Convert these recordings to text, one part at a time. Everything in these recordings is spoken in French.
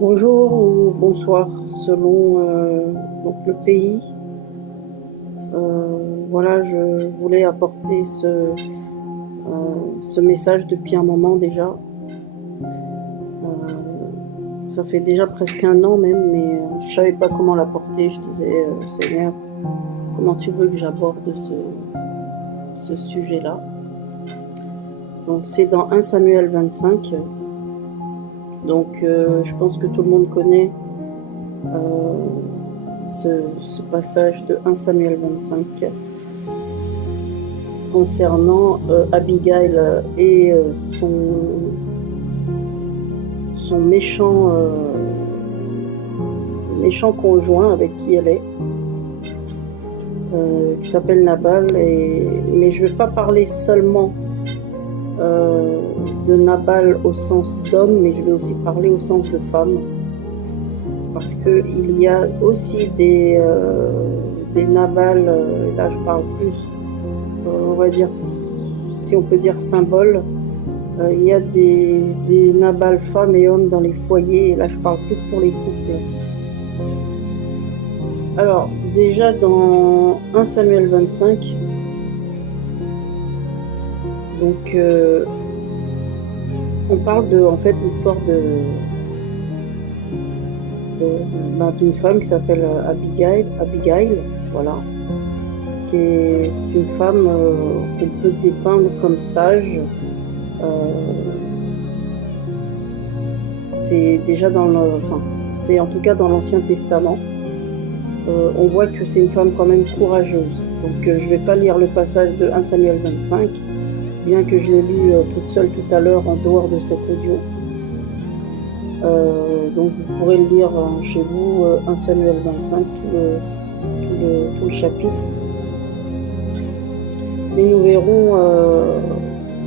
Bonjour ou bonsoir selon donc le pays. Voilà, je voulais apporter ce message depuis un moment déjà. Ça fait déjà presque un an même, mais je savais pas comment l'apporter. Je disais, Seigneur, comment tu veux que j'aborde ce sujet-là? Donc c'est dans 1 Samuel 25. Donc je pense que tout le monde connaît euh, ce passage de 1 Samuel 25 concernant Abigail et son méchant conjoint avec qui elle est, qui s'appelle Nabal. Mais je ne vais pas parler seulement euh, de Nabal au sens d'homme, mais je vais aussi parler au sens de femme, parce qu'il y a aussi des Nabal, là je parle plus, on va dire, si on peut dire symbole. Il y a des Nabal femmes et hommes dans les foyers, et là je parle plus pour les couples. Alors, déjà dans 1 Samuel 25, donc on parle de, en fait, l'histoire d'une femme qui s'appelle Abigail, voilà, qui est une femme qu'on peut dépeindre comme sage. C'est déjà c'est en tout cas dans l'Ancien Testament. On voit que c'est une femme quand même courageuse. Donc je ne vais pas lire le passage de 1 Samuel 25, bien que je l'ai lu toute seule tout à l'heure en dehors de cet audio. Donc vous pourrez le lire chez vous, 1 Samuel 25, tout le chapitre. Mais nous verrons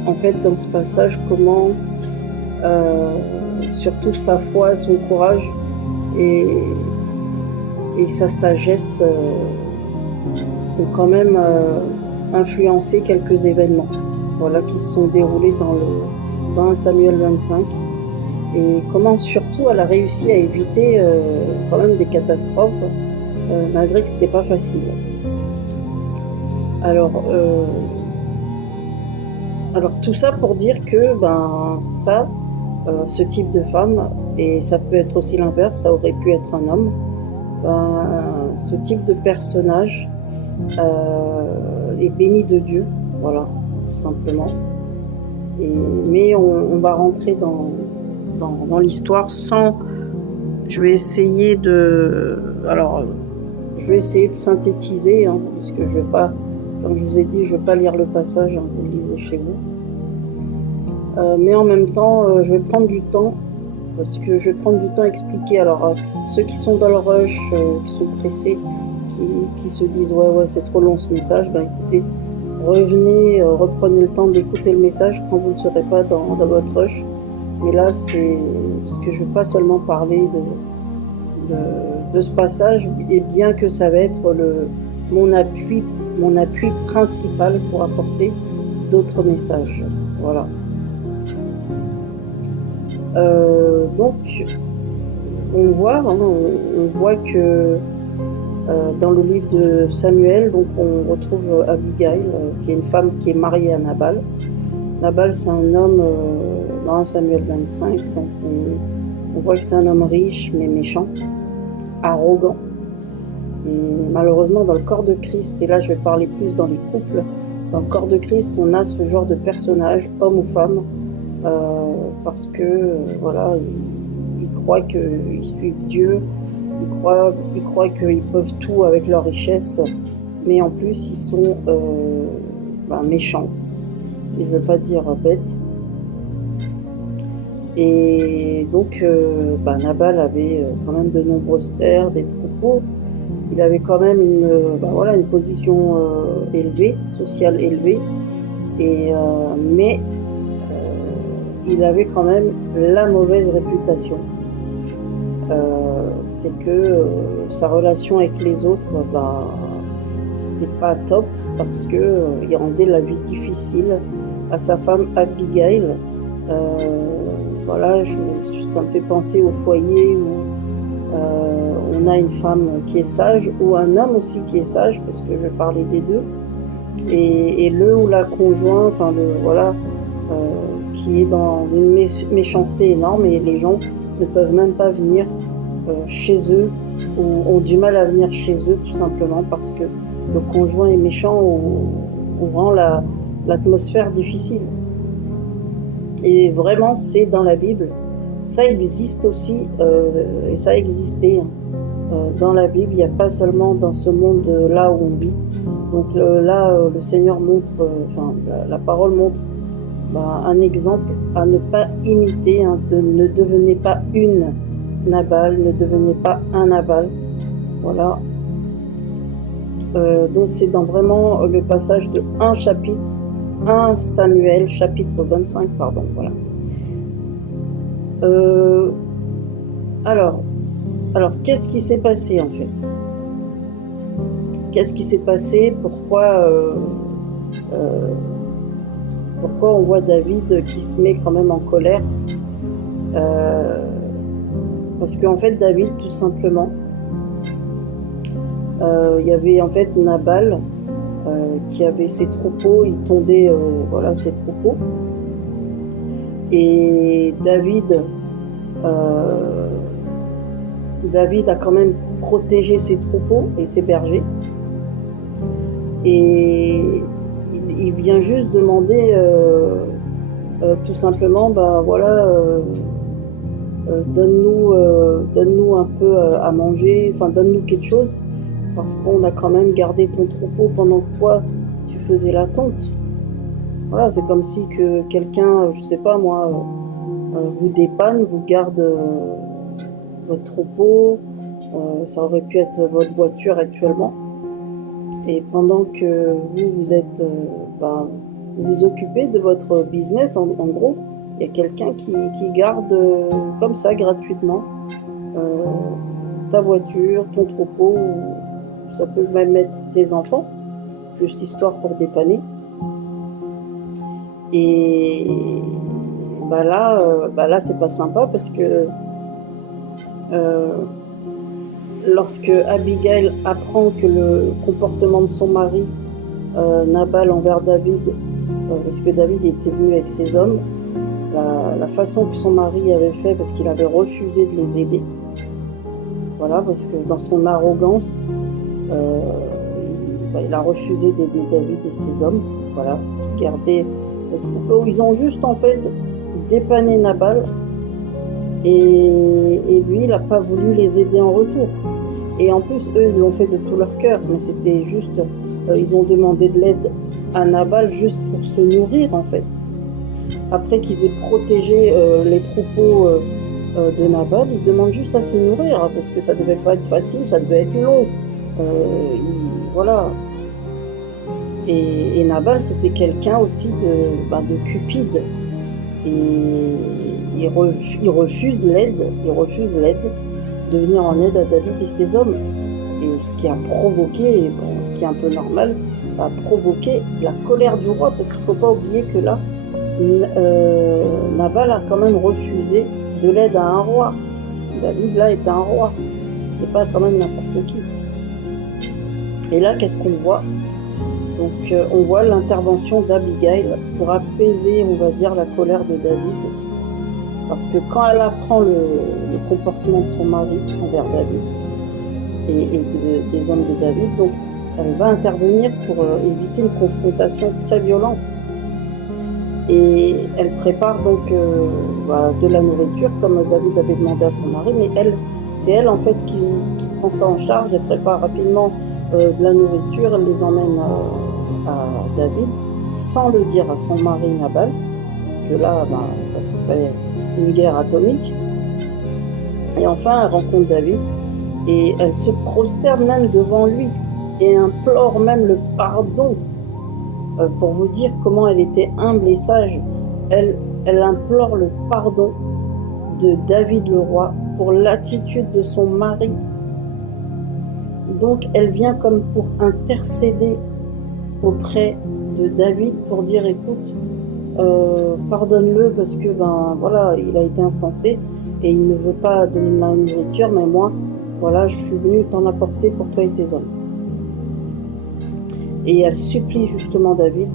en fait dans ce passage comment surtout sa foi, son courage et sa sagesse ont quand même influencé quelques événements, voilà, qui se sont déroulés dans 1 Samuel 25, et comment surtout elle a réussi à éviter quand même des catastrophes, malgré que c'était pas facile. Alors tout ça pour dire que ce type de femme, et ça peut être aussi l'inverse, ça aurait pu être un homme, ce type de personnage est béni de Dieu, voilà, tout simplement. Mais on va rentrer dans l'histoire sans... Je vais essayer de synthétiser, hein, parce que je vais pas, comme je vous ai dit, je ne vais pas lire le passage, hein, vous le lisez chez vous. Mais en même temps, je vais prendre du temps, parce que je vais prendre du temps à expliquer. Alors, ceux qui sont dans le rush, qui sont pressés, qui se disent ouais c'est trop long ce message, écoutez, revenez, reprenez le temps d'écouter le message quand vous ne serez pas dans votre rush. Mais là c'est parce que je ne veux pas seulement parler de ce passage, et bien que ça va être mon appui principal pour apporter d'autres messages, voilà. Donc on voit que dans le livre de Samuel, donc on retrouve Abigail, qui est une femme qui est mariée à Nabal. Nabal, c'est un homme dans 1 Samuel 25, donc on voit que c'est un homme riche mais méchant, arrogant. Et malheureusement, dans le corps de Christ, et là je vais parler plus dans les couples, dans le corps de Christ, on a ce genre de personnage, homme ou femme, parce que voilà, ils croient qu'ils suivent Dieu, ils croient qu'ils peuvent tout avec leur richesse, mais en plus ils sont méchants, si je ne veux pas dire bêtes. Et donc Nabal avait quand même de nombreuses terres, des troupeaux. Il avait quand même une position élevée, sociale élevée, mais il avait quand même la mauvaise réputation. C'est que sa relation avec les autres, c'était pas top, parce que il rendait la vie difficile à sa femme Abigail. voilà, ça me fait penser au foyer où on a une femme qui est sage, ou un homme aussi qui est sage, parce que je parlais des deux, et le ou la conjoint, enfin voilà, qui est dans une méchanceté énorme, et les gens ne peuvent même pas venir chez eux, ou ont du mal à venir chez eux, tout simplement parce que le conjoint est méchant, ou rend l'atmosphère difficile. Et vraiment, c'est dans la Bible. Ça existe aussi, et ça a existé dans la Bible. Il n'y a pas seulement dans ce monde-là où on vit. Donc là, le Seigneur montre, la parole montre un exemple à ne pas imiter. Hein, ne devenez pas une Nabal, ne devenez pas un Nabal. Voilà. Donc c'est dans vraiment le passage de 1 Samuel, chapitre 25, pardon, voilà. Alors, qu'est-ce qui s'est passé en fait? Qu'est-ce qui s'est passé? Pourquoi on voit David qui se met quand même en colère? Parce qu'en fait, David, tout simplement, il y avait en fait Nabal qui avait ses troupeaux, il tondait ses troupeaux. Et David a quand même protégé ses troupeaux et ses bergers. Et il vient juste demander tout simplement, donne-nous un peu à manger, enfin donne-nous quelque chose, parce qu'on a quand même gardé ton troupeau pendant que toi tu faisais la tonte. Voilà, c'est comme si que quelqu'un, je sais pas moi, vous dépanne, vous garde votre troupeau, ça aurait pu être votre voiture actuellement, et pendant que vous êtes vous vous occupez de votre business en gros, il y a quelqu'un qui garde comme ça gratuitement ta voiture, ton troupeau, ça peut même être tes enfants, juste histoire pour dépanner. Et là c'est pas sympa, parce que lorsque Abigail apprend que le comportement de son mari Nabal envers David, parce que David était venu avec ses hommes, la façon que son mari avait fait, parce qu'il avait refusé de les aider, voilà, parce que dans son arrogance, il a refusé d'aider David et ses hommes, voilà, qui gardaient le troupeau. Ils ont juste en fait dépanné Nabal, et lui il n'a pas voulu les aider en retour. Et en plus, eux, ils l'ont fait de tout leur cœur, mais c'était juste, ils ont demandé de l'aide à Nabal juste pour se nourrir en fait. Après qu'ils aient protégé les troupeaux de Nabal, ils demandent juste à se nourrir, parce que ça devait pas être facile, ça devait être long. Voilà. Et Nabal, c'était quelqu'un aussi de cupide. Et il refuse l'aide de venir en aide à David et ses hommes. Et ce qui a provoqué, ce qui est un peu normal, ça a provoqué la colère du roi, parce qu'il ne faut pas oublier que là, Nabal a quand même refusé de l'aide à un roi. David, là, était un roi. C'était pas quand même n'importe qui. Et là, qu'est-ce qu'on voit? Donc, on voit l'intervention d'Abigail pour apaiser, on va dire, la colère de David. Parce que quand elle apprend le comportement de son mari envers David et des hommes de David, donc elle va intervenir pour éviter une confrontation très violente. Et elle prépare donc de la nourriture, comme David avait demandé à son mari, mais c'est elle en fait qui prend ça en charge. Elle prépare rapidement de la nourriture, elle les emmène à David, sans le dire à son mari Nabal, parce que là, ça serait une guerre atomique. Et enfin, elle rencontre David, et elle se prosterne même devant lui, et implore même le pardon. Pour vous dire comment elle était humble et sage, elle implore le pardon de David le roi pour l'attitude de son mari. Donc elle vient comme pour intercéder auprès de David pour dire, écoute, pardonne-le parce que ben voilà, il a été insensé et il ne veut pas donner la nourriture, mais moi, voilà, je suis venue t'en apporter pour toi et tes hommes. Et elle supplie justement David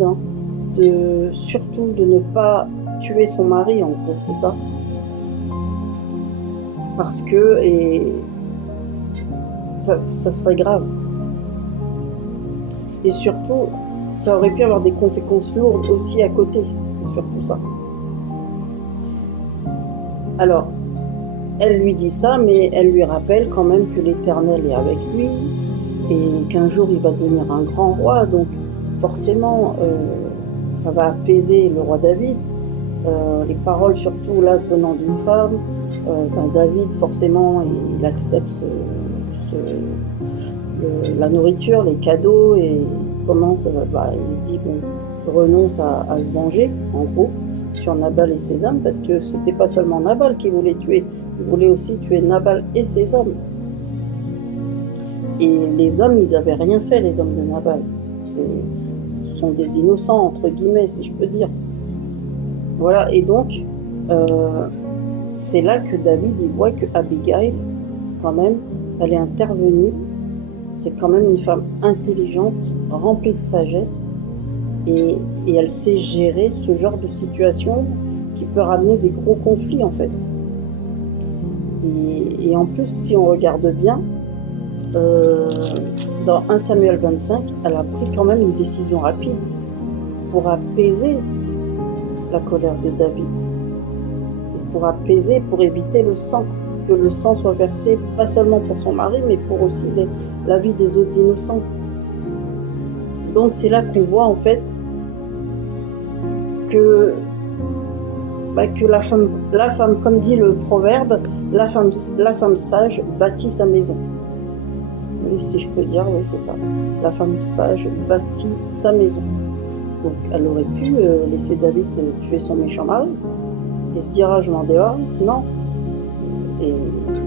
surtout de ne pas tuer son mari, en gros, c'est ça. Parce que ça serait grave. Et surtout, ça aurait pu avoir des conséquences lourdes aussi à côté. C'est surtout ça. Alors, elle lui dit ça, mais elle lui rappelle quand même que l'Éternel est avec lui et qu'un jour il va devenir un grand roi. Donc, forcément, ça va apaiser le roi David. Les paroles, surtout là, venant d'une femme, David, forcément, il accepte la nourriture, les cadeaux, et il commence, il se dit, bon, il renonce à se venger, en gros, sur Nabal et ses hommes, parce que c'était pas seulement Nabal qui voulait tuer, il voulait aussi tuer Nabal et ses hommes. Et les hommes, ils avaient rien fait, les hommes de Nabal. Ce sont des innocents, entre guillemets, si je peux dire. Voilà, et donc, c'est là que David, il voit que Abigail, quand même, elle est intervenue. C'est quand même une femme intelligente, remplie de sagesse, et elle sait gérer ce genre de situation qui peut ramener des gros conflits, en fait. Et en plus, si on regarde bien, dans 1 Samuel 25, elle a pris quand même une décision rapide pour apaiser la colère de David, et pour apaiser, pour éviter le sang, que le sang soit versé pas seulement pour son mari, mais pour aussi la vie des autres innocents. Donc c'est là qu'on voit en fait que la femme, comme dit le proverbe, la femme sage bâtit sa maison. Oui, si je peux dire, oui, c'est ça. La femme sage bâtit sa maison. Donc elle aurait pu laisser David tuer son méchant mari et se dire, ah, je m'en débarrasse, non. Et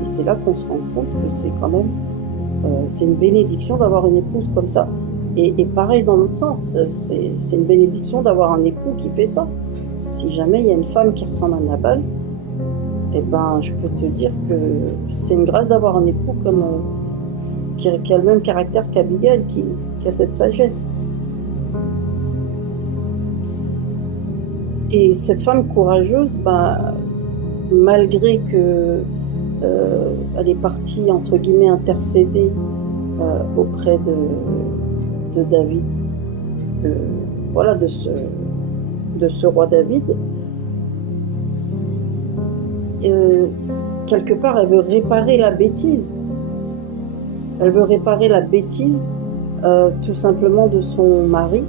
c'est là qu'on se rend compte que c'est quand même, c'est une bénédiction d'avoir une épouse comme ça. Et pareil dans l'autre sens, c'est une bénédiction d'avoir un époux qui fait ça. Si jamais il y a une femme qui ressemble à Nabal, eh ben, je peux te dire que c'est une grâce d'avoir un époux qui a le même caractère qu'Abigail, qui a cette sagesse. Et cette femme courageuse, malgré que elle est partie, entre guillemets, intercéder auprès de David, de ce roi David, quelque part, elle veut réparer la bêtise. Elle veut réparer la bêtise, tout simplement, de son mari.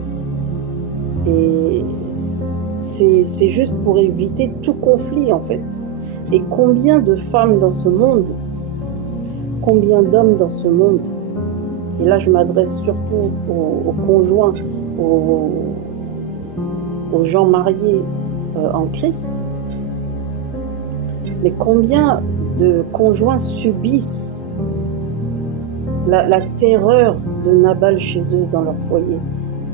Et c'est juste pour éviter tout conflit, en fait. Et combien de femmes dans ce monde, combien d'hommes dans ce monde, et là je m'adresse surtout aux conjoints, aux gens mariés en Christ, mais combien de conjoints subissent la terreur de Nabal chez eux, dans leur foyer.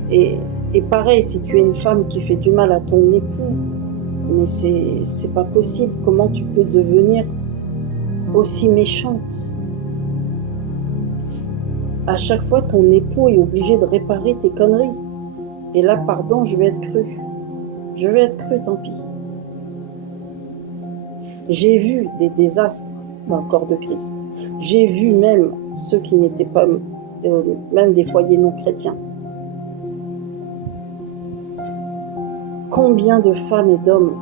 Et pareil, si tu es une femme qui fait du mal à ton époux, mais c'est pas possible. Comment tu peux devenir aussi méchante? À chaque fois, ton époux est obligé de réparer tes conneries. Et là, pardon, je vais être crue. Je vais être crue, tant pis. J'ai vu des désastres dans le corps de Christ. J'ai vu même ceux qui n'étaient pas, même des foyers non chrétiens. Combien de femmes et d'hommes,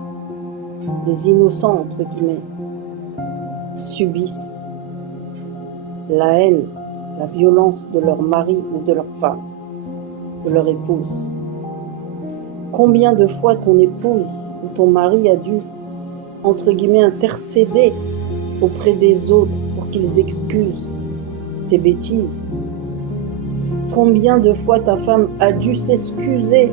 des innocents entre guillemets, subissent la haine, la violence de leur mari ou de leur femme, de leur épouse. Combien de fois ton épouse ou ton mari a dû, entre guillemets, intercéder auprès des autres pour qu'ils excusent tes bêtises? Combien de fois ta femme a dû s'excuser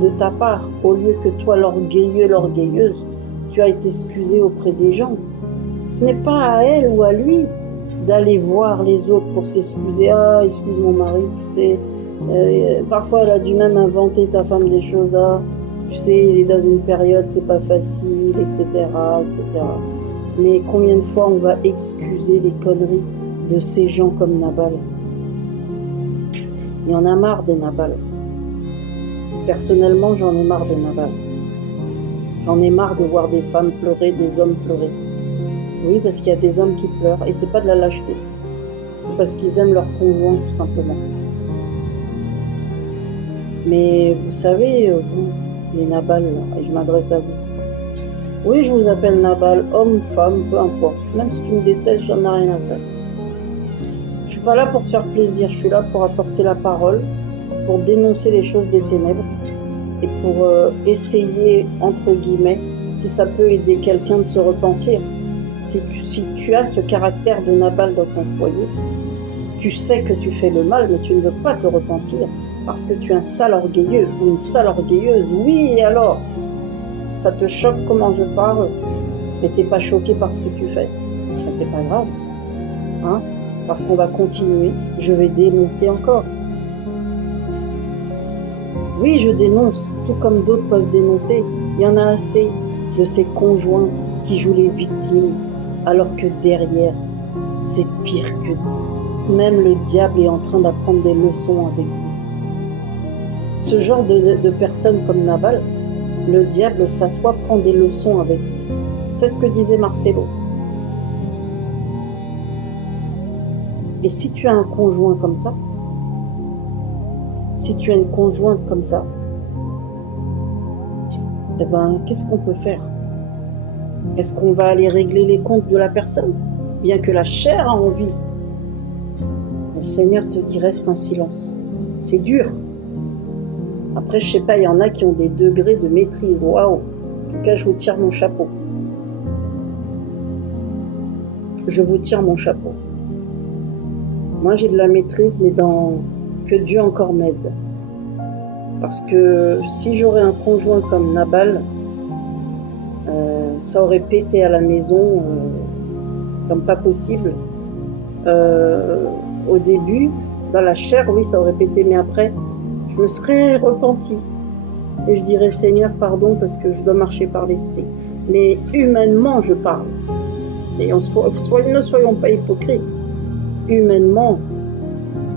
de ta part, au lieu que toi, l'orgueilleux, l'orgueilleuse, tu as été excusé auprès des gens? Ce n'est pas à elle ou à lui d'aller voir les autres pour s'excuser. Ah, excuse mon mari, tu sais. Parfois, elle a dû même inventer, ta femme, des choses. Ah, Tu sais, il est dans une période, c'est pas facile, etc., etc. Mais combien de fois on va excuser les conneries de ces gens comme Nabal? Il y en a marre des Nabal. Personnellement, j'en ai marre des Nabal. J'en ai marre de voir des femmes pleurer, des hommes pleurer. Oui, parce qu'il y a des hommes qui pleurent, et c'est pas de la lâcheté. C'est parce qu'ils aiment leur conjoint, tout simplement. Mais vous savez, vous, les Nabal, là, et je m'adresse à vous. Oui, je vous appelle Nabal, homme, femme, peu importe. Même si tu me détestes, j'en ai rien à faire. Je suis pas là pour te faire plaisir, je suis là pour apporter la parole, pour dénoncer les choses des ténèbres, et pour essayer, entre guillemets, si ça peut aider quelqu'un de se repentir. Si tu as ce caractère de Nabal dans ton foyer, tu sais que tu fais le mal, mais tu ne veux pas te repentir, parce que tu es un sale orgueilleux ou une sale orgueilleuse. Oui, et alors? Ça te choque comment je parle, mais t'es pas choqué par ce que tu fais. Ben, c'est pas grave, hein? Parce qu'on va continuer, je vais dénoncer encore. Oui, je dénonce, tout comme d'autres peuvent dénoncer. Il y en a assez de ces conjoints qui jouent les victimes, alors que derrière, c'est pire que tout. Même le diable est en train d'apprendre des leçons avec vous. Ce genre de personnes comme Nabal, le diable s'assoit, prend des leçons avec lui. C'est ce que disait Marcelo. Et si tu as un conjoint comme ça, si tu as une conjointe comme ça, eh ben, qu'est-ce qu'on peut faire? Est-ce qu'on va aller régler les comptes de la personne, bien que la chair a envie? Le Seigneur te dit, reste en silence. C'est dur. Après, je sais pas, il y en a qui ont des degrés de maîtrise. Waouh! En tout cas, je vous tire mon chapeau. Je vous tire mon chapeau. Moi, j'ai de la maîtrise, mais que Dieu encore m'aide. Parce que si j'aurais un conjoint comme Nabal, ça aurait pété à la maison comme pas possible. Au début, dans la chair, oui, ça aurait pété, mais après, je me serais repentie. Et je dirais, Seigneur, pardon, parce que je dois marcher par l'esprit. Mais humainement, je parle. Et ne soyons pas hypocrites. Humainement,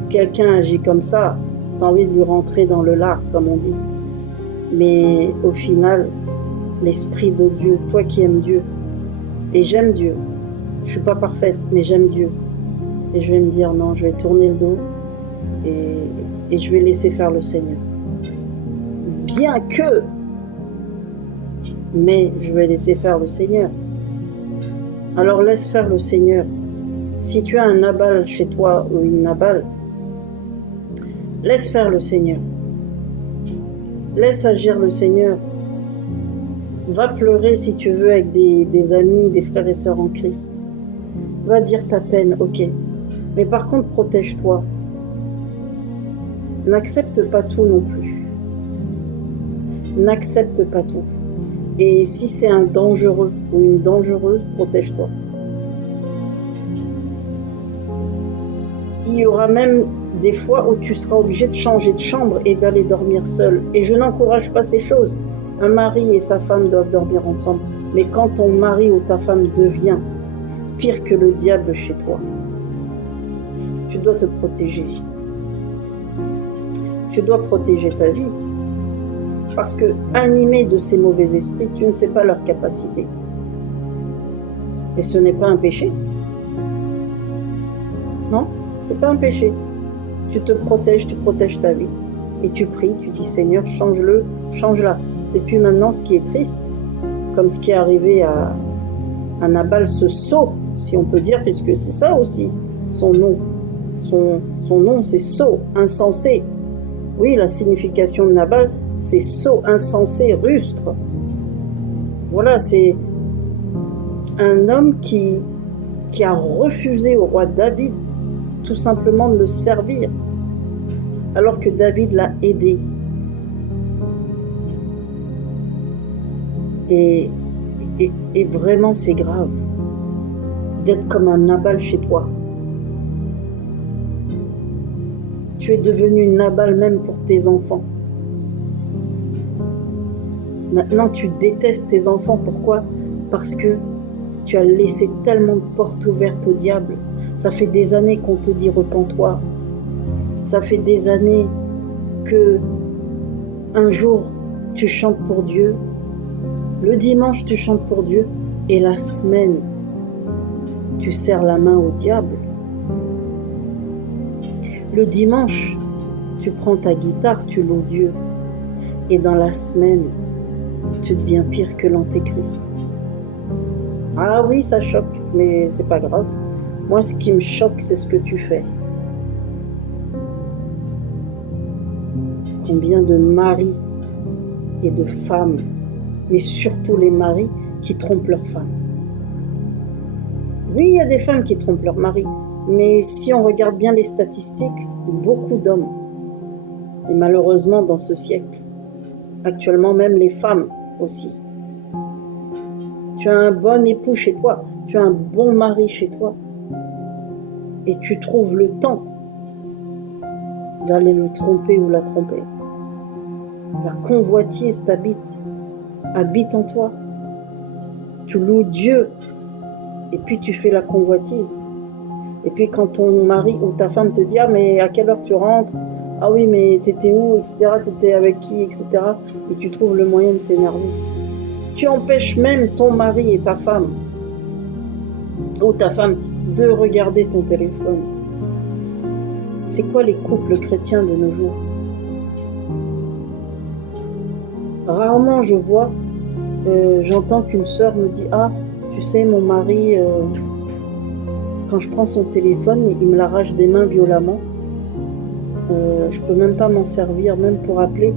quelqu'un agit comme ça, t'as envie de lui rentrer dans le lard, comme on dit. Mais au final, l'Esprit de Dieu, toi qui aimes Dieu, et j'aime Dieu, je suis pas parfaite, mais j'aime Dieu. Et je vais me dire, non, je vais tourner le dos et je vais laisser faire le Seigneur. Bien que, mais je vais laisser faire le Seigneur. Alors laisse faire le Seigneur. Si tu as un Nabal chez toi ou une Nabal, laisse faire le Seigneur. Laisse agir le Seigneur. Va pleurer si tu veux avec des amis, des frères et sœurs en Christ. Va dire ta peine, ok. Mais par contre, protège-toi. N'accepte pas tout non plus. N'accepte pas tout. Et si c'est un dangereux ou une dangereuse, protège-toi. Il y aura même des fois où tu seras obligé de changer de chambre et d'aller dormir seul. Et je n'encourage pas ces choses. Un mari et sa femme doivent dormir ensemble. Mais quand ton mari ou ta femme devient pire que le diable chez toi, tu dois te protéger. Tu dois protéger ta vie. Parce que, animé de ces mauvais esprits, tu ne sais pas leur capacité. Et ce n'est pas un péché. Non, c'est pas un péché. Tu te protèges, tu protèges ta vie. Et tu pries, tu dis Seigneur, change-le, change-la. Et puis maintenant, ce qui est triste, comme ce qui est arrivé à Nabal, ce sot, si on peut dire, puisque c'est ça aussi, son nom. Son nom, c'est sot, insensé. Oui, la signification de Nabal, c'est sot, insensé, rustre. Voilà, c'est un homme qui a refusé au roi David tout simplement de le servir, alors que David l'a aidé. Et vraiment, c'est grave d'être comme un Nabal chez toi. Tu es devenu Nabal même pour tes enfants. Maintenant, tu détestes tes enfants. Pourquoi? Parce que tu as laissé tellement de portes ouvertes au diable. Ça fait des années qu'on te dit repens-toi. Ça fait des années que un jour tu chantes pour Dieu, le dimanche tu chantes pour Dieu, et la semaine tu serres la main au diable. Le dimanche tu prends ta guitare, tu loues Dieu, et dans la semaine tu deviens pire que l'antéchrist. Ah oui, ça choque, mais c'est pas grave. Moi, ce qui me choque, c'est ce que tu fais. Combien de maris et de femmes, mais surtout les maris, qui trompent leurs femmes. Oui, il y a des femmes qui trompent leur mari, mais si on regarde bien les statistiques, beaucoup d'hommes. Et malheureusement, dans ce siècle, actuellement même les femmes aussi. Tu as un bon époux chez toi, tu as un bon mari chez toi, et tu trouves le temps d'aller le tromper ou la tromper. La convoitise habite en toi. Tu loues Dieu, et puis tu fais la convoitise. Et puis quand ton mari ou ta femme te dit « Ah, mais à quelle heure tu rentres? Ah oui, mais t'étais où, etc. T'étais avec qui, etc. » Et tu trouves le moyen de t'énerver. Tu empêches même ton mari et ta femme, ou ta femme, de regarder ton téléphone. C'est quoi les couples chrétiens de nos jours? Rarement je vois, j'entends qu'une sœur me dit « Ah, tu sais, mon mari, quand je prends son téléphone, il me l'arrache des mains violemment. Je peux même pas m'en servir, même pour appeler,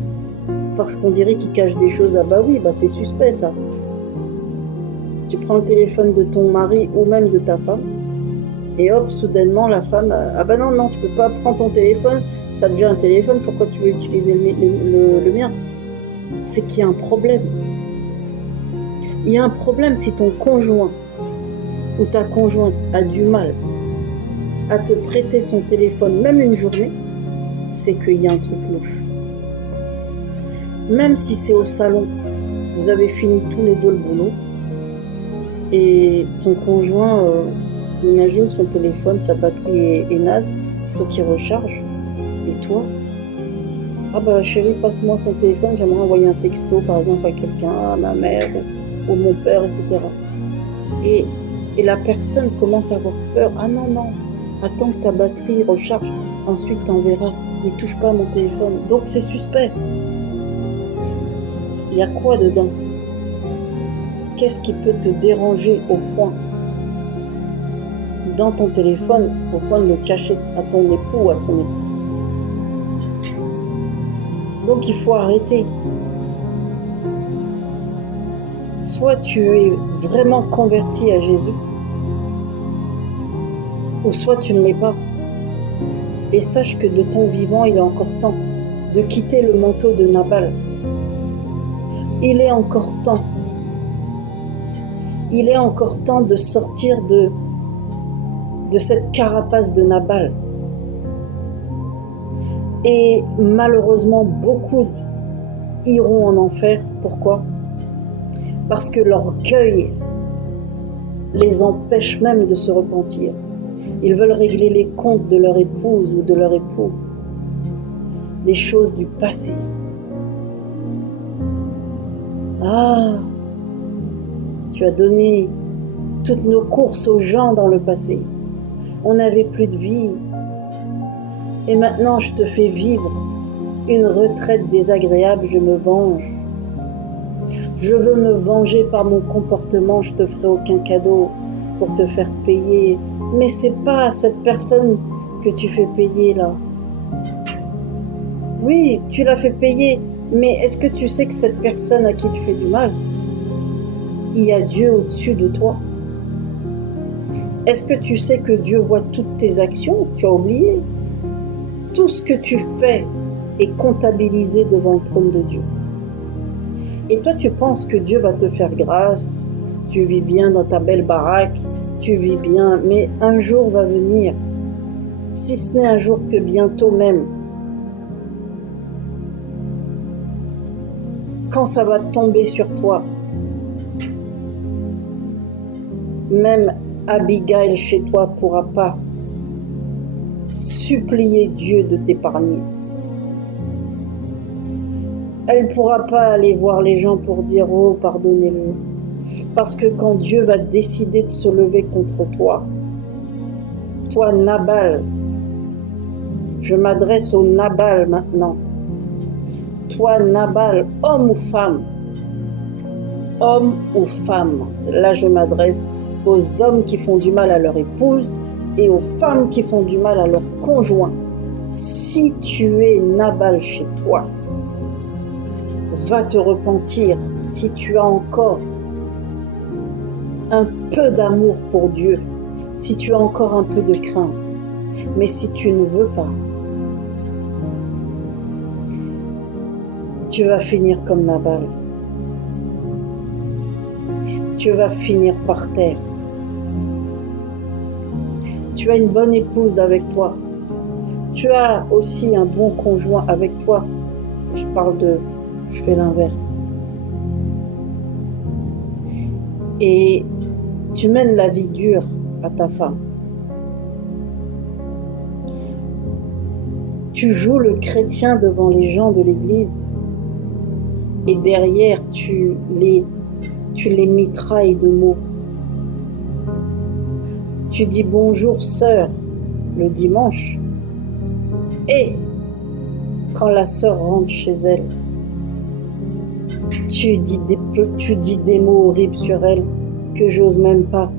parce qu'on dirait qu'il cache des choses. » Ah bah oui, bah c'est suspect ça. Tu prends le téléphone de ton mari ou même de ta femme, et hop, soudainement la femme, ah bah non, tu peux pas prendre ton téléphone, t'as déjà un téléphone, pourquoi tu veux utiliser le mien? C'est qu'il y a un problème. Il y a un problème si ton conjoint ou ta conjointe a du mal à te prêter son téléphone, même une journée, c'est qu'il y a un truc louche. Même si c'est au salon, vous avez fini tous les deux le boulot, et ton conjoint, imagine son téléphone, sa batterie est naze, faut qu'il recharge, et toi, ah bah chérie, passe-moi ton téléphone, j'aimerais envoyer un texto par exemple à quelqu'un, à ma mère ou mon père, etc. Et la personne commence à avoir peur. Ah non, attends que ta batterie recharge, ensuite t'enverras, ne touche pas à mon téléphone. Donc c'est suspect. Il y a quoi dedans? Qu'est-ce qui peut te déranger au point, dans ton téléphone, au point de le cacher à ton époux ou à ton épouse? Donc il faut arrêter. Soit tu es vraiment converti à Jésus, ou soit tu ne l'es pas. Et sache que de ton vivant, il est encore temps de quitter le manteau de Nabal. Il est encore temps. Il est encore temps de sortir de cette carapace de Nabal. Et malheureusement, beaucoup iront en enfer. Pourquoi? Parce que l'orgueil les empêche même de se repentir. Ils veulent régler les comptes de leur épouse ou de leur époux, des choses du passé. Ah, tu as donné toutes nos courses aux gens dans le passé. On n'avait plus de vie. Et maintenant, je te fais vivre une retraite désagréable, je me venge. Je veux me venger par mon comportement, je te ferai aucun cadeau pour te faire payer. Mais c'est pas cette personne que tu fais payer là. Oui, tu l'as fait payer, mais est-ce que tu sais que cette personne à qui tu fais du mal, il y a Dieu au-dessus de toi? Est-ce que tu sais que Dieu voit toutes tes actions? Tu as oublié? Tout ce que tu fais est comptabilisé devant le trône de Dieu. Et toi, tu penses que Dieu va te faire grâce, tu vis bien dans ta belle baraque, tu vis bien, mais un jour va venir, si ce n'est un jour que bientôt même, quand ça va tomber sur toi, même Abigail chez toi ne pourra pas supplier Dieu de t'épargner. Elle ne pourra pas aller voir les gens pour dire « Oh, pardonnez-le ». Parce que quand Dieu va décider de se lever contre toi, toi Nabal, je m'adresse au Nabal maintenant, toi Nabal, homme ou femme, là je m'adresse aux hommes qui font du mal à leur épouse et aux femmes qui font du mal à leur conjoint. Si tu es Nabal chez toi, va te repentir. Si tu as encore un peu d'amour pour Dieu, si tu as encore un peu de crainte, mais si tu ne veux pas, tu vas finir comme Nabal. Tu vas finir par terre. Tu as une bonne épouse avec toi. Tu as aussi un bon conjoint avec toi. Je fais l'inverse. Et tu mènes la vie dure à ta femme. Tu joues le chrétien devant les gens de l'église. Et derrière, tu les mitrailles de mots. Tu dis bonjour sœur le dimanche. Et quand la sœur rentre chez elle, tu dis des mots horribles sur elle que j'ose même pas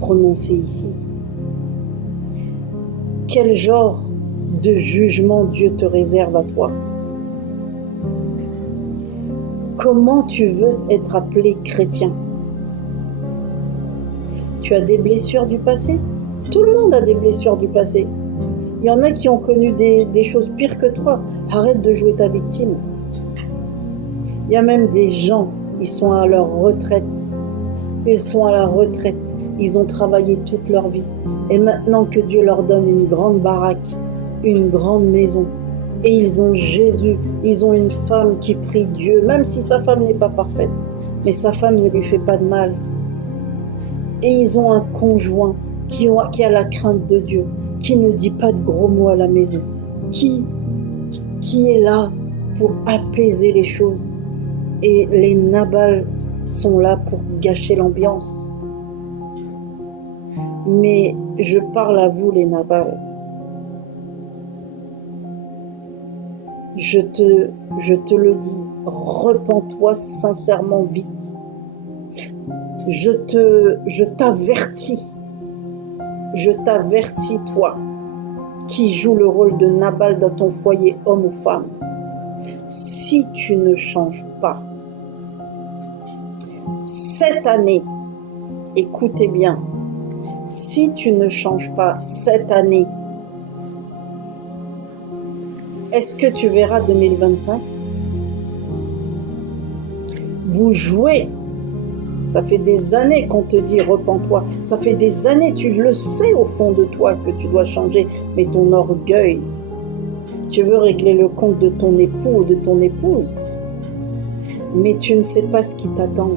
prononcer ici. Quel genre de jugement Dieu te réserve à toi? Comment tu veux être appelé chrétien? Tu as des blessures du passé? Tout le monde a des blessures du passé. Il y en a qui ont connu des choses pires que toi. Arrête de jouer ta victime. Il y a même des gens, ils sont à leur retraite. Ils sont à la retraite. Ils ont travaillé toute leur vie. Et maintenant que Dieu leur donne une grande baraque, une grande maison, et ils ont Jésus, ils ont une femme qui prie Dieu, même si sa femme n'est pas parfaite, mais sa femme ne lui fait pas de mal. Et ils ont un conjoint qui a la crainte de Dieu, qui ne dit pas de gros mots à la maison, qui est là pour apaiser les choses. Et les Nabal sont là pour gâcher l'ambiance. Mais je parle à vous les Nabal. Je te le dis, repens-toi sincèrement vite. Je t'avertis, toi, qui joue le rôle de Nabal dans ton foyer, homme ou femme. Si tu ne changes pas, cette année, écoutez bien, si tu ne changes pas cette année, est-ce que tu verras 2025? Vous jouez. Ça fait des années qu'on te dit repens-toi. Ça fait des années, tu le sais au fond de toi que tu dois changer. Mais ton orgueil, tu veux régler le compte de ton époux ou de ton épouse. Mais tu ne sais pas ce qui t'attend.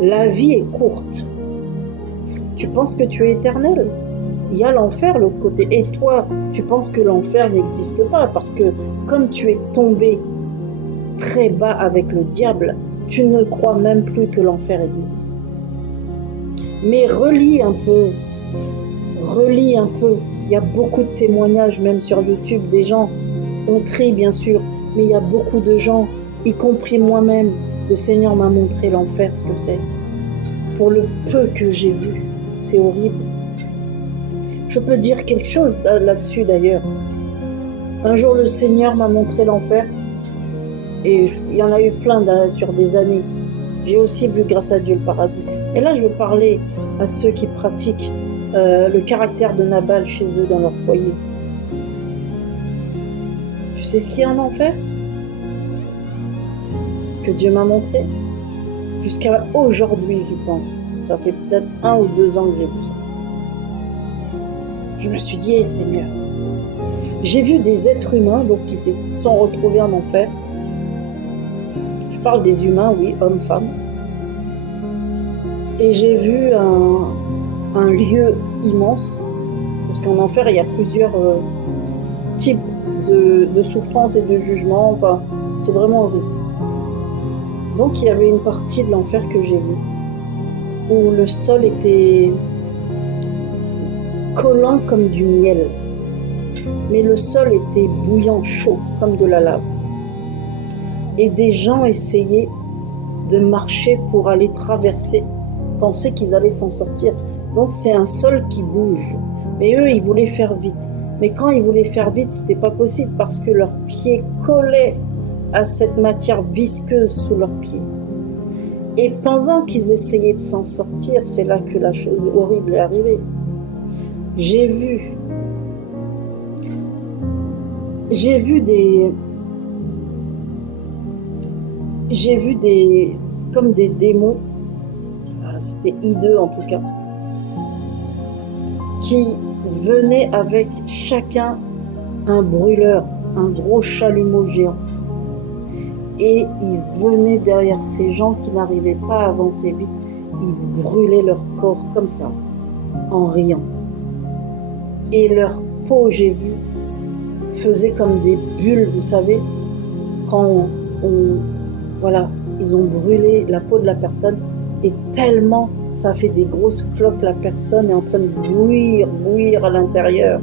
La vie est courte. Tu penses que tu es éternel? Il y a l'enfer de l'autre côté. Et toi, tu penses que l'enfer n'existe pas parce que comme tu es tombé très bas avec le diable, tu ne crois même plus que l'enfer existe. Mais relis un peu. Il y a beaucoup de témoignages, même sur YouTube, des gens, on trie bien sûr, mais il y a beaucoup de gens, y compris moi-même, le Seigneur m'a montré l'enfer, ce que c'est. Pour le peu que j'ai vu, c'est horrible. Je peux dire quelque chose là-dessus d'ailleurs. Un jour, le Seigneur m'a montré l'enfer. Et il y en a eu plein sur des années. J'ai aussi vu, grâce à Dieu, le paradis. Et là, je veux parler à ceux qui pratiquent le caractère de Nabal chez eux, dans leur foyer. Tu sais ce qu'il y a en enfer? Ce que Dieu m'a montré. Jusqu'à aujourd'hui, j'y pense. Ça fait peut-être 1 ou 2 ans que j'ai vu ça. Je me suis dit, hey, Seigneur, j'ai vu des êtres humains donc, qui se sont retrouvés en enfer. parle des humains, oui, hommes, femmes. Et j'ai vu un lieu immense, parce qu'en enfer, il y a plusieurs types de souffrances et de jugements. Enfin, c'est vraiment horrible. Donc, il y avait une partie de l'enfer que j'ai vue, où le sol était collant comme du miel. Mais le sol était bouillant, chaud, comme de la lave. Et des gens essayaient de marcher pour aller traverser, pensaient qu'ils allaient s'en sortir. Donc c'est un sol qui bouge. Mais eux, ils voulaient faire vite. Mais quand ils voulaient faire vite, c'était pas possible parce que leurs pieds collaient à cette matière visqueuse sous leurs pieds. Et pendant qu'ils essayaient de s'en sortir, c'est là que la chose horrible est arrivée. J'ai vu comme des démons, c'était hideux en tout cas, qui venaient avec chacun un brûleur, un gros chalumeau géant. Et ils venaient derrière ces gens qui n'arrivaient pas à avancer vite, ils brûlaient leur corps comme ça, en riant. Et leur peau, j'ai vu, faisait comme des bulles, vous savez, quand voilà, ils ont brûlé la peau de la personne et tellement ça fait des grosses cloques, la personne est en train de bouillir à l'intérieur.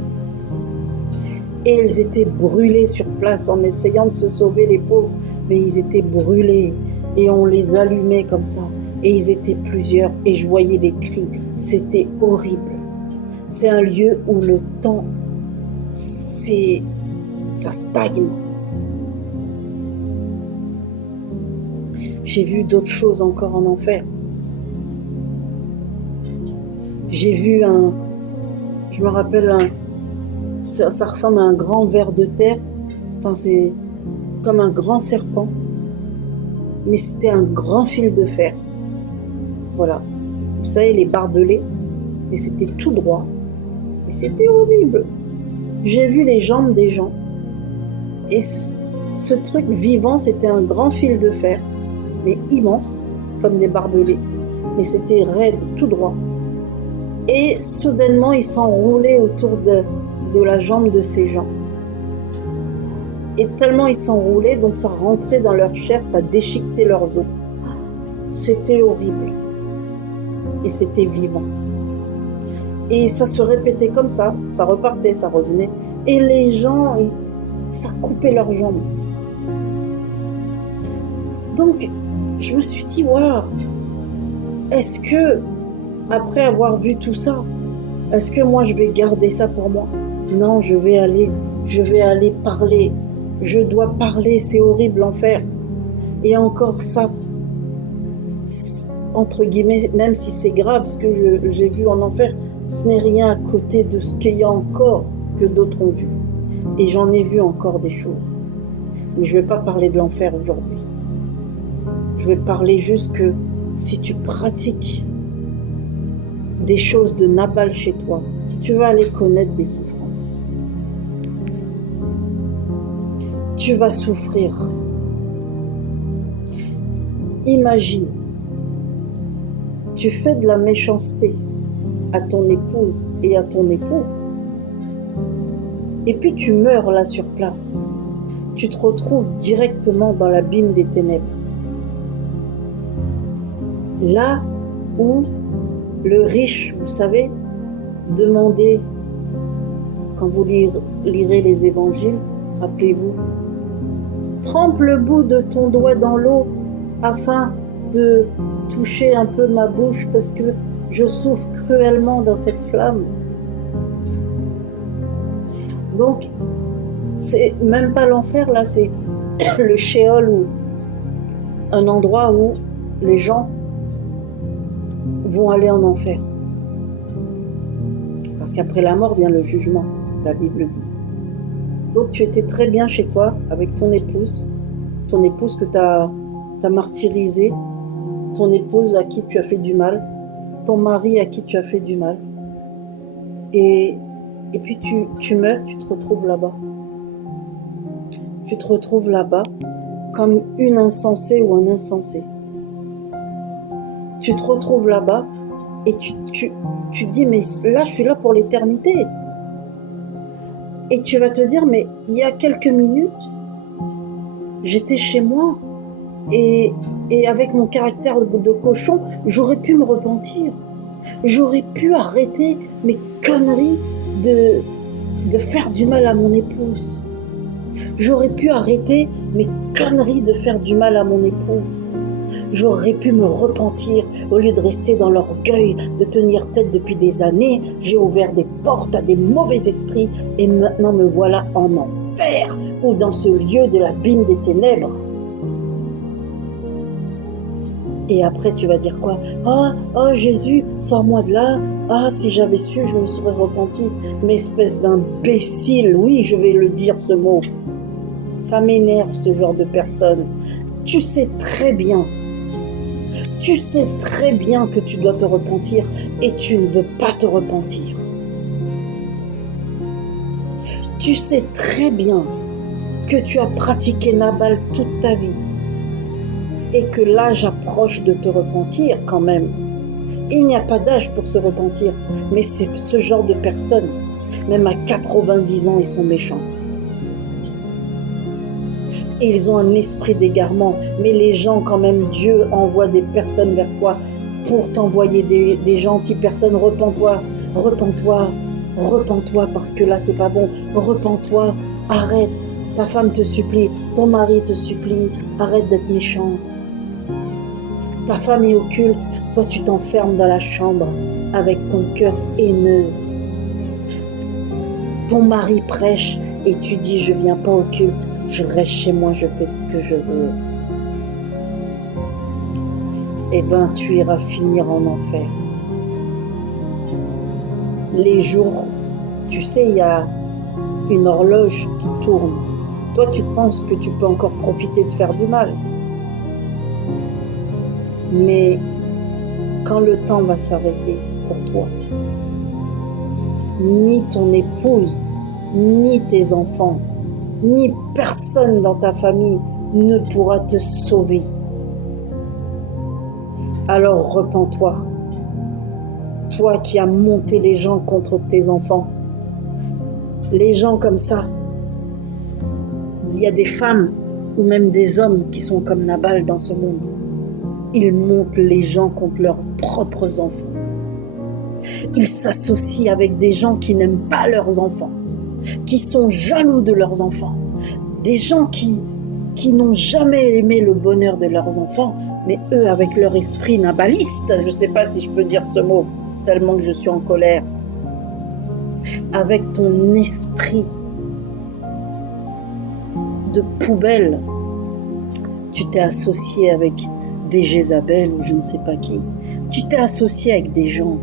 Et ils étaient brûlés sur place en essayant de se sauver, les pauvres, mais ils étaient brûlés et on les allumait comme ça. Et ils étaient plusieurs et je voyais les cris, c'était horrible. C'est un lieu où le temps, ça stagne. J'ai vu d'autres choses encore en enfer. J'ai vu je me rappelle ça ressemble à un grand ver de terre. Enfin, c'est comme un grand serpent. Mais c'était un grand fil de fer. Voilà. Vous savez, les barbelés. Et c'était tout droit. Et c'était horrible. J'ai vu les jambes des gens. Et ce truc vivant, c'était un grand fil de fer. Mais immense, comme des barbelés. Mais c'était raide, tout droit. Et soudainement, ils s'enroulaient autour de la jambe de ces gens. Et tellement ils s'enroulaient, donc ça rentrait dans leur chair, ça déchiquetait leurs os. C'était horrible. Et c'était vivant. Et ça se répétait comme ça repartait, ça revenait. Et les gens, ça coupait leurs jambes. Donc, je me suis dit, waouh, est-ce que, après avoir vu tout ça, est-ce que moi je vais garder ça pour moi? Non, je vais aller parler. Je dois parler, c'est horrible l'enfer. Et encore ça, entre guillemets, même si c'est grave ce que j'ai vu en enfer, ce n'est rien à côté de ce qu'il y a encore que d'autres ont vu. Et j'en ai vu encore des choses. Mais je ne vais pas parler de l'enfer aujourd'hui. Je vais parler juste que si tu pratiques des choses de Nabal chez toi, tu vas aller connaître des souffrances. Tu vas souffrir. Imagine, tu fais de la méchanceté à ton épouse et à ton époux, et puis tu meurs là sur place. Tu te retrouves directement dans l'abîme des ténèbres. Là où le riche, vous savez, demandait, quand vous lirez les évangiles, rappelez-vous, trempe le bout de ton doigt dans l'eau afin de toucher un peu ma bouche parce que je souffre cruellement dans cette flamme. Donc, c'est même pas l'enfer là, c'est le Sheol, ou un endroit où les gens vont aller en enfer. Parce qu'après la mort vient le jugement, la Bible dit. Donc tu étais très bien chez toi avec ton épouse que tu as martyrisée, ton épouse à qui tu as fait du mal, ton mari à qui tu as fait du mal. Et puis tu meurs, tu te retrouves là-bas. Tu te retrouves là-bas comme une insensée ou un insensé. Tu te retrouves là-bas et tu dis, mais là, je suis là pour l'éternité. Et tu vas te dire, mais il y a quelques minutes, j'étais chez moi et avec mon caractère de cochon, j'aurais pu me repentir. J'aurais pu arrêter mes conneries de faire du mal à mon épouse. J'aurais pu arrêter mes conneries de faire du mal à mon époux. J'aurais pu me repentir au lieu de rester dans l'orgueil, de tenir tête depuis des années. J'ai ouvert des portes à des mauvais esprits et maintenant me voilà en enfer ou dans ce lieu de l'abîme des ténèbres. Et après, tu vas dire quoi? Oh Jésus, sors-moi de là. Ah, si j'avais su, je me serais repenti. Mais espèce d'imbécile, oui, je vais le dire ce mot. Ça m'énerve, ce genre de personne. Tu sais très bien que tu dois te repentir et tu ne veux pas te repentir. Tu sais très bien que tu as pratiqué Nabal toute ta vie et que l'âge approche de te repentir quand même. Il n'y a pas d'âge pour se repentir, mais c'est ce genre de personnes, même à 90 ans, ils sont méchants. Et ils ont un esprit d'égarement, mais les gens quand même, Dieu envoie des personnes vers toi pour t'envoyer des gentilles personnes. Repens-toi, parce que là c'est pas bon. Repens-toi, arrête, ta femme te supplie, ton mari te supplie, arrête d'être méchant. Ta femme est au culte, toi tu t'enfermes dans la chambre avec ton cœur haineux. Ton mari prêche et tu dis je viens pas au culte, je reste chez moi, je fais ce que je veux. Eh ben tu iras finir en enfer. Les jours, tu sais, il y a une horloge qui tourne. Toi tu penses que tu peux encore profiter de faire du mal. Mais quand le temps va s'arrêter pour toi, ni ton épouse, ni tes enfants, ni personne dans ta famille ne pourra te sauver. Alors repens-toi, toi qui as monté les gens contre tes enfants. Les gens comme ça, il y a des femmes ou même des hommes qui sont comme Nabal dans ce monde. Ils montent les gens contre leurs propres enfants. Ils s'associent avec des gens qui n'aiment pas leurs enfants, qui sont jaloux de leurs enfants, des gens qui n'ont jamais aimé le bonheur de leurs enfants, mais eux, avec leur esprit nabaliste, je ne sais pas si je peux dire ce mot, tellement que je suis en colère, avec ton esprit de poubelle, tu t'es associé avec des Jézabel ou je ne sais pas qui. Tu t'es associé avec des gens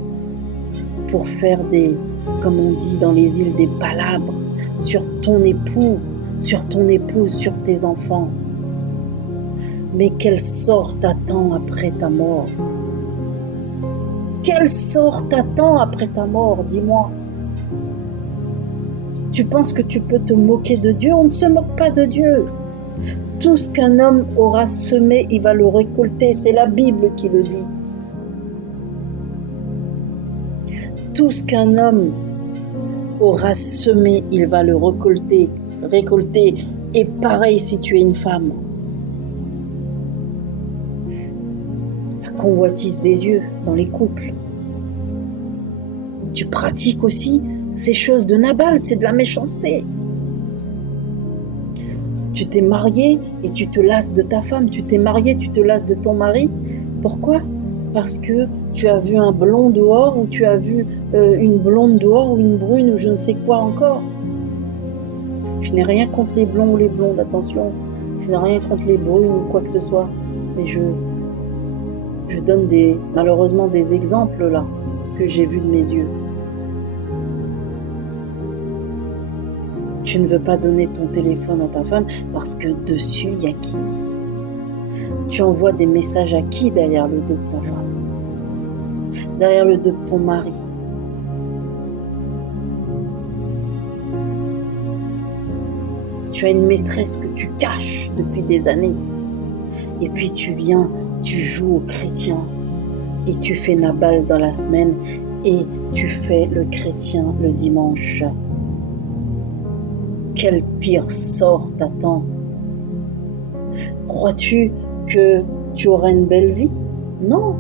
pour faire des, comme on dit dans les îles, des palabres sur ton époux, sur ton épouse, sur tes enfants. Mais quel sort t'attend après ta mort? Quel sort t'attend après ta mort, dis-moi? Tu penses que tu peux te moquer de Dieu? On ne se moque pas de Dieu. Tout ce qu'un homme aura semé, il va le récolter. C'est la Bible qui le dit. Tout ce qu'un homme aura semé, il va le récolter. Et pareil si tu es une femme. La convoitise des yeux dans les couples. Tu pratiques aussi ces choses de Nabal, c'est de la méchanceté. Tu t'es marié et tu te lasses de ta femme. Tu t'es marié, tu te lasses de ton mari. Pourquoi? Parce que tu as vu un blond dehors ou tu as vu une blonde dehors ou une brune ou je ne sais quoi encore. Je n'ai rien contre les blonds ou les blondes, attention. Je n'ai rien contre les brunes ou quoi que ce soit. Mais je donne malheureusement des exemples là que j'ai vus de mes yeux. Tu ne veux pas donner ton téléphone à ta femme parce que dessus, il y a qui? Tu envoies des messages à qui derrière le dos de ta femme? Derrière le dos de ton mari? Tu as une maîtresse que tu caches depuis des années. Et puis tu viens, tu joues au chrétien. Et tu fais Nabal dans la semaine. Et tu fais le chrétien le dimanche. Quel pire sort t'attend? Crois-tu que tu auras une belle vie? Non.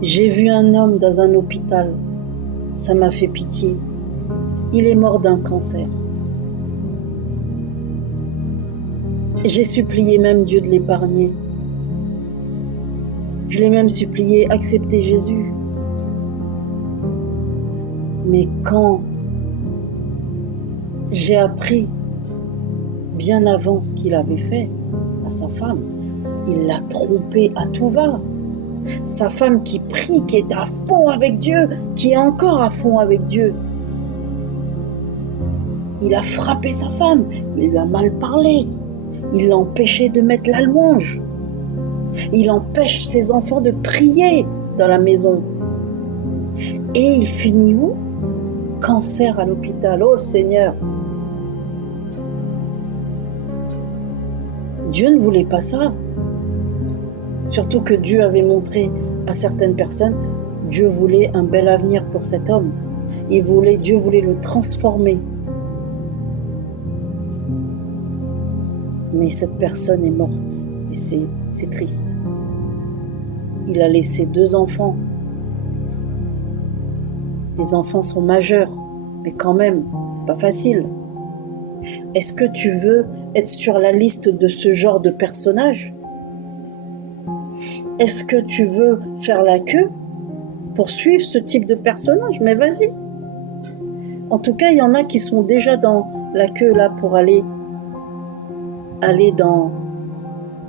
J'ai vu un homme dans un hôpital. Ça m'a fait pitié. Il est mort d'un cancer. J'ai supplié même Dieu de l'épargner. Je l'ai même supplié, accepter Jésus. Mais quand j'ai appris, bien avant ce qu'il avait fait à sa femme, il l'a trompée à tout va. Sa femme qui prie, qui est à fond avec Dieu, qui est encore à fond avec Dieu. Il a frappé sa femme, il lui a mal parlé, il l'a empêché de mettre la louange. Il empêche ses enfants de prier dans la maison. Et il finit où? Cancer à l'hôpital. Oh Seigneur! Dieu ne voulait pas ça. Surtout que Dieu avait montré à certaines personnes, Dieu voulait un bel avenir pour cet homme. Dieu voulait le transformer. Mais cette personne est morte. Et c'est triste. Il a laissé 2 enfants. Les enfants sont majeurs. Mais quand même, c'est pas facile. Est-ce que tu veux être sur la liste de ce genre de personnage? Est-ce que tu veux faire la queue pour suivre ce type de personnage? Mais vas-y. En tout cas, il y en a qui sont déjà dans la queue là pour aller dans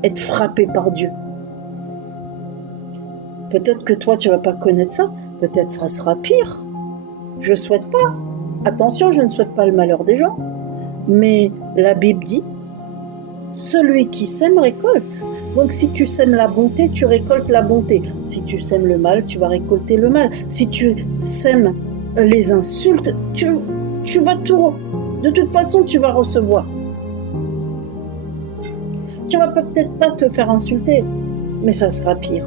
être frappé par Dieu. Peut-être que toi, tu vas pas connaître ça. Peut-être ça sera pire. Je souhaite pas. Attention, je ne souhaite pas le malheur des gens. Mais la Bible dit, celui qui sème récolte. Donc si tu sèmes la bonté, tu récoltes la bonté. Si tu sèmes le mal, tu vas récolter le mal. Si tu sèmes les insultes, tu vas tout... De toute façon, tu vas recevoir. Tu vas peut-être pas te faire insulter, mais ça sera pire.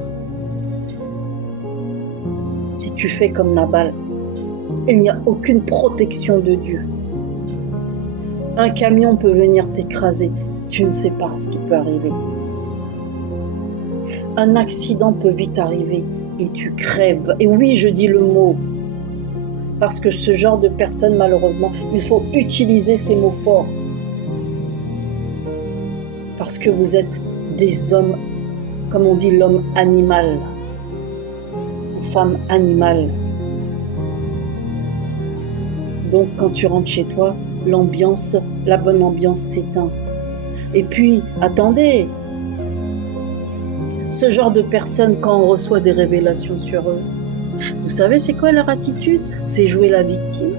Si tu fais comme Nabal, il n'y a aucune protection de Dieu. Un camion peut venir t'écraser, tu ne sais pas ce qui peut arriver. Un accident peut vite arriver et tu crèves. Et oui, je dis le mot, parce que ce genre de personnes, malheureusement, il faut utiliser ces mots forts. Parce que vous êtes des hommes, comme on dit, l'homme animal, ou femme animale. Donc quand tu rentres chez toi, l'ambiance, la bonne ambiance s'éteint. Et puis, attendez, ce genre de personnes, quand on reçoit des révélations sur eux, vous savez c'est quoi leur attitude? C'est jouer la victime.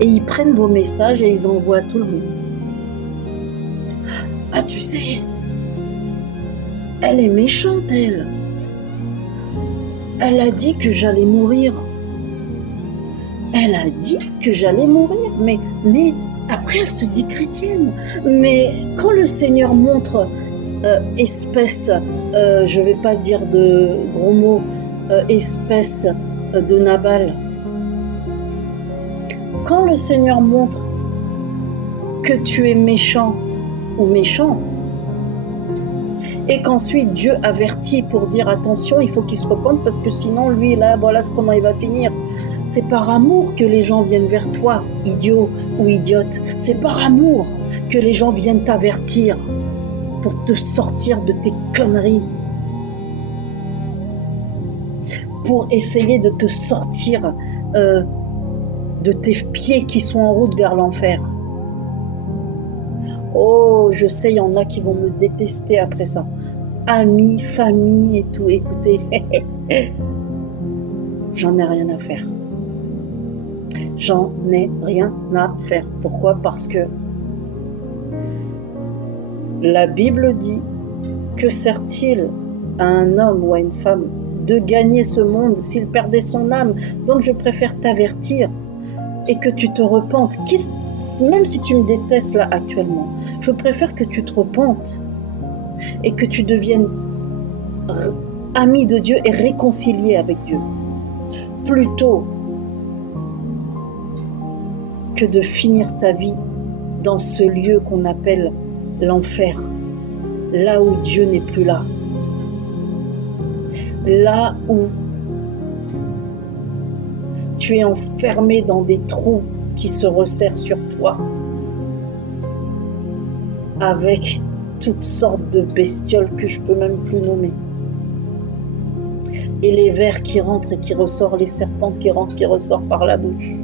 Et ils prennent vos messages et ils envoient à tout le monde. Ah, tu sais, elle est méchante, elle. Elle a dit que j'allais mourir. Elle a dit que j'allais mourir. Mais après, elle se dit chrétienne. Mais quand le Seigneur montre espèce, je ne vais pas dire de gros mots, espèce de Nabal, quand le Seigneur montre que tu es méchant, ou méchante, et qu'ensuite Dieu avertit pour dire attention, il faut qu'il se repente parce que sinon lui là, voilà comment il va finir. C'est par amour que les gens viennent vers toi, idiot ou idiote. C'est par amour que les gens viennent t'avertir pour te sortir de tes conneries, pour essayer de te sortir de tes pieds qui sont en route vers l'enfer. Oh, je sais, il y en a qui vont me détester après ça. Amis, famille et tout, écoutez, j'en ai rien à faire. J'en ai rien à faire. Pourquoi? Parce que la Bible dit que sert-il à un homme ou à une femme de gagner ce monde s'il perdait son âme? Donc je préfère t'avertir. et que tu te repentes. Même si tu me détestes là actuellement, je préfère que tu te repentes et que tu deviennes ami de Dieu et réconcilié avec Dieu, plutôt que de finir ta vie dans ce lieu qu'on appelle l'enfer, là où Dieu n'est plus là, là où tu es enfermé dans des trous qui se resserrent sur toi, avec toutes sortes de bestioles que je peux même plus nommer. Et les vers qui rentrent et qui ressortent, les serpents qui rentrent, qui ressortent par la bouche.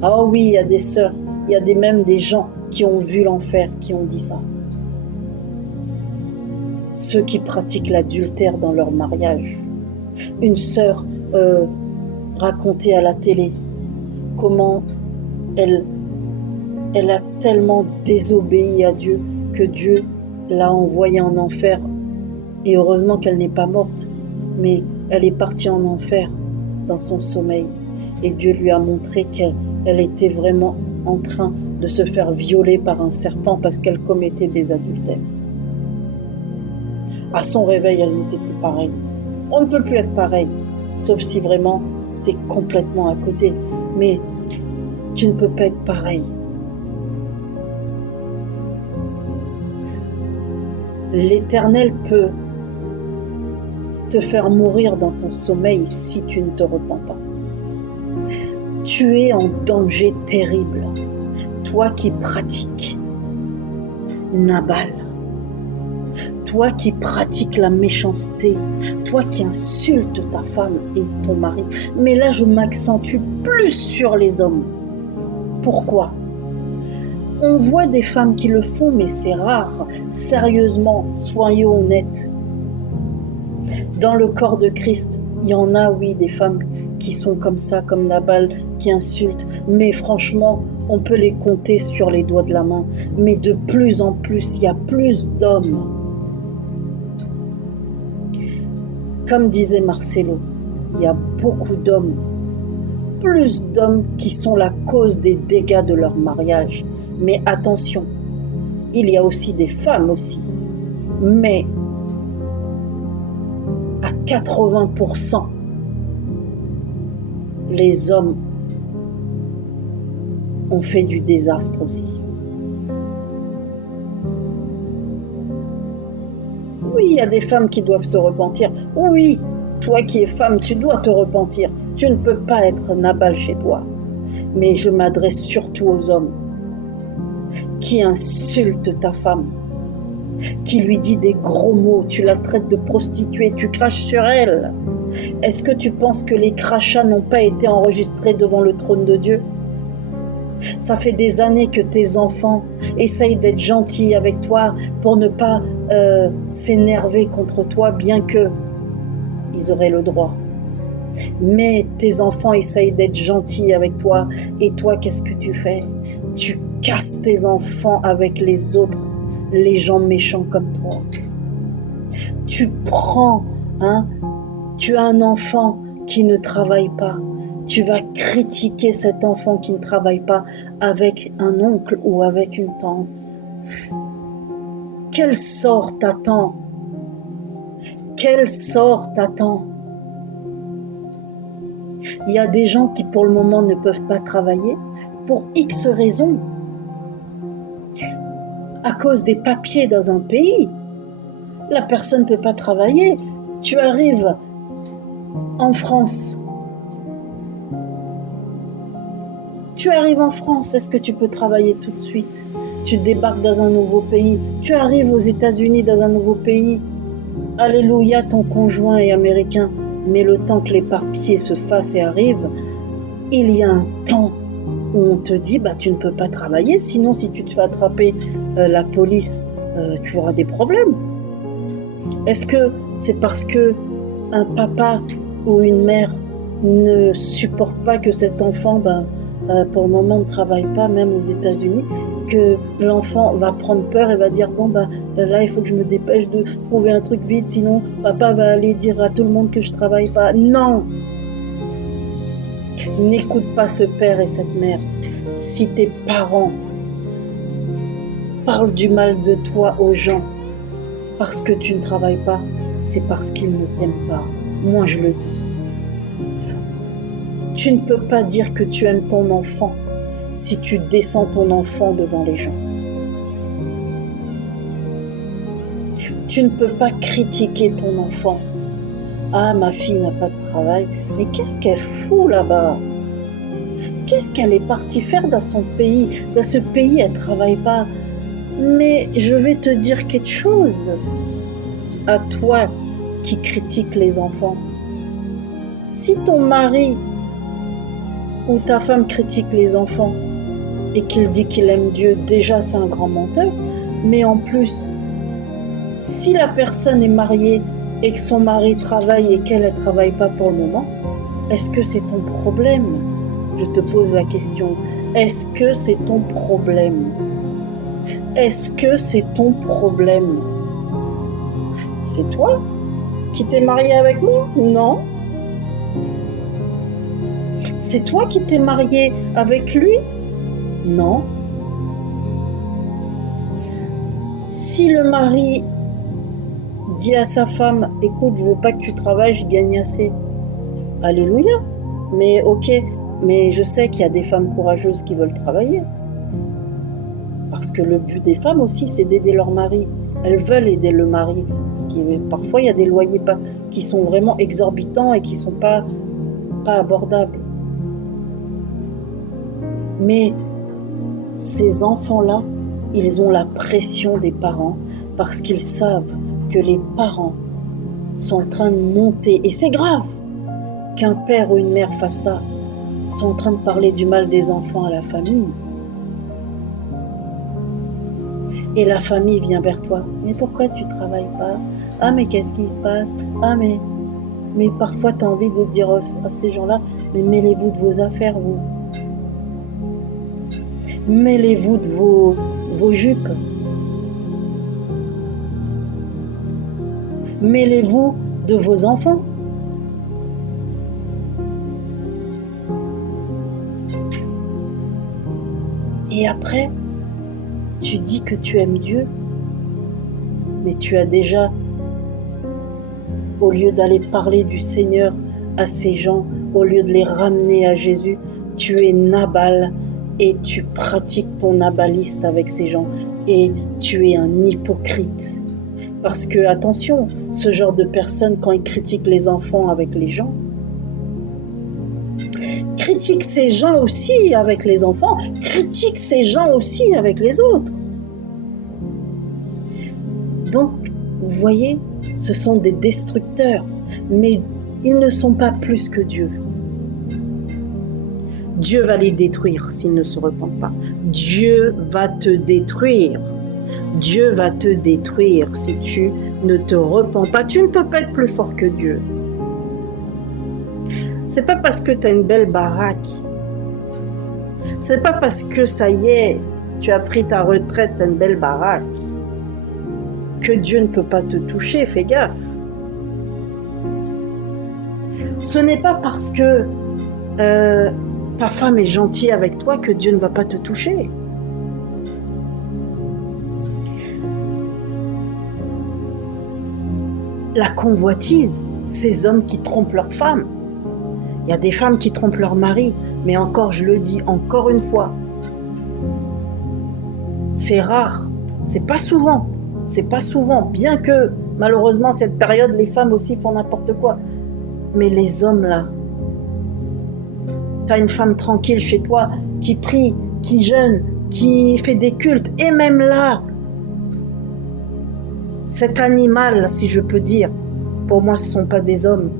Ah oui, il y a des sœurs, il y a même des gens qui ont vu l'enfer, qui ont dit ça. Ceux qui pratiquent l'adultère dans leur mariage. Une sœur racontait à la télé comment elle a tellement désobéi à Dieu que Dieu l'a envoyée en enfer. Et heureusement qu'elle n'est pas morte, mais elle est partie en enfer dans son sommeil. Et Dieu lui a montré qu'elle était vraiment en train de se faire violer par un serpent parce qu'elle commettait des adultères. À son réveil, elle n'était plus pareille. On ne peut plus être pareil, sauf si vraiment tu es complètement à côté. Mais tu ne peux pas être pareil. L'Éternel peut te faire mourir dans ton sommeil si tu ne te repens pas. Tu es en danger terrible, toi qui pratiques Nabal, toi qui pratiques la méchanceté, toi qui insultes ta femme et ton mari. Mais là, je m'accentue plus sur les hommes. Pourquoi ? On voit des femmes qui le font, mais c'est rare. Sérieusement, soyons honnêtes. Dans le corps de Christ, il y en a, oui, des femmes qui sont comme ça, comme Nabal, qui insultent. Mais franchement, on peut les compter sur les doigts de la main. Mais de plus en plus, il y a plus d'hommes. Comme disait Marcelo, il y a beaucoup d'hommes, plus d'hommes qui sont la cause des dégâts de leur mariage. Mais attention, il y a aussi des femmes aussi. Mais à 80%, les hommes ont fait du désastre aussi. Oui, il y a des femmes qui doivent se repentir. Oui, toi qui es femme, tu dois te repentir. Tu ne peux pas être Nabal chez toi. Mais je m'adresse surtout aux hommes qui insultent ta femme, qui lui dit des gros mots, tu la traites de prostituée, tu craches sur elle. Est-ce que tu penses que les crachats n'ont pas été enregistrés devant le trône de Dieu ? Ça fait des années que tes enfants essayent d'être gentils avec toi pour ne pas s'énerver contre toi, bien que ils auraient le droit. Mais tes enfants essayent d'être gentils avec toi, et toi, qu'est-ce que tu fais ? Tu casses tes enfants avec les autres, les gens méchants comme toi. Tu prends, tu as un enfant qui ne travaille pas. Tu vas critiquer cet enfant qui ne travaille pas avec un oncle ou avec une tante. Quel sort t'attend ? Quel sort t'attend ? Il y a des gens qui pour le moment ne peuvent pas travailler pour X raisons. À cause des papiers dans un pays, la personne ne peut pas travailler. Tu arrives en France. Est-ce que tu peux travailler tout de suite ? Tu débarques dans un nouveau pays. Tu arrives aux États-Unis dans un nouveau pays. Alléluia, ton conjoint est américain. Mais le temps que les papiers se fassent et arrivent, il y a un temps où on te dit tu ne peux pas travailler, sinon si tu te fais attraper la police, tu auras des problèmes. Est-ce que c'est parce que un papa ou une mère ne supporte pas que cet enfant pour le moment ne travaille pas, même aux États-Unis, que l'enfant va prendre peur et va dire là il faut que je me dépêche de trouver un truc vite, sinon papa va aller dire à tout le monde que je travaille pas. Non, N'écoute pas ce père et cette mère. Si tes parents parlent du mal de toi aux gens parce que tu ne travailles pas, c'est parce qu'ils ne t'aiment pas. Moi, je le dis. Tu ne peux pas dire que tu aimes ton enfant si tu descends ton enfant devant les gens. Tu ne peux pas critiquer ton enfant. Ah, ma fille n'a pas de travail. Mais qu'est-ce qu'elle fout là-bas? Qu'est-ce qu'elle est partie faire dans son pays? Dans ce pays, elle ne travaille pas. Mais je vais te dire quelque chose. À toi qui critique les enfants. Si ton mari ou ta femme critique les enfants et qu'il dit qu'il aime Dieu, déjà c'est un grand menteur. Mais en plus, si la personne est mariée et que son mari travaille et qu'elle ne travaille pas pour le moment, est-ce que c'est ton problème? Je te pose la question. Est-ce que c'est ton problème? Est-ce que c'est ton problème? C'est toi qui t'es marié avec moi? Non. C'est toi qui t'es marié avec lui? Non. Si le mari dit à sa femme, écoute, je veux pas que tu travailles, je gagne assez. Alléluia. Mais ok, mais je sais qu'il y a des femmes courageuses qui veulent travailler. Parce que le but des femmes aussi, c'est d'aider leur mari. Elles veulent aider le mari. Parce que parfois, il y a des loyers qui sont vraiment exorbitants et qui sont pas abordables. Mais ces enfants-là, ils ont la pression des parents parce qu'ils savent que les parents sont en train de monter. Et c'est grave qu'un père ou une mère fasse ça. Ils sont en train de parler du mal des enfants à la famille. Et la famille vient vers toi. Mais pourquoi tu ne travailles pas? Ah, mais qu'est-ce qui se passe? Ah, mais parfois tu as envie de dire à ces gens-là, mais mêlez-vous de vos affaires, vous. Mêlez-vous de vos jupes. Mêlez-vous de vos enfants. Et après, tu dis que tu aimes Dieu, mais tu as déjà, au lieu d'aller parler du Seigneur à ces gens, au lieu de les ramener à Jésus, tu es Nabal et tu pratiques ton nabaliste avec ces gens et tu es un hypocrite. Parce que, attention, ce genre de personnes, quand ils critiquent les enfants avec les gens, critique ces gens aussi avec les enfants, critique ces gens aussi avec les autres. Donc, vous voyez, ce sont des destructeurs, mais ils ne sont pas plus que Dieu. Dieu va les détruire s'ils ne se repentent pas. Dieu va te détruire. Dieu va te détruire si tu ne te repens pas. Tu ne peux pas être plus fort que Dieu. C'est pas parce que tu as une belle baraque. C'est pas parce que ça y est, tu as pris ta retraite, tu as une belle baraque, que Dieu ne peut pas te toucher. Fais gaffe. Ce n'est pas parce que ta femme est gentille avec toi que Dieu ne va pas te toucher. La convoitise, ces hommes qui trompent leurs femmes. Il y a des femmes qui trompent leur mari, mais encore, je le dis encore une fois, c'est rare, c'est pas souvent, bien que malheureusement cette période, les femmes aussi font n'importe quoi. Mais les hommes là, t'as une femme tranquille chez toi, qui prie, qui jeûne, qui fait des cultes, et même là, cet animal, si je peux dire, pour moi ce ne sont pas des hommes,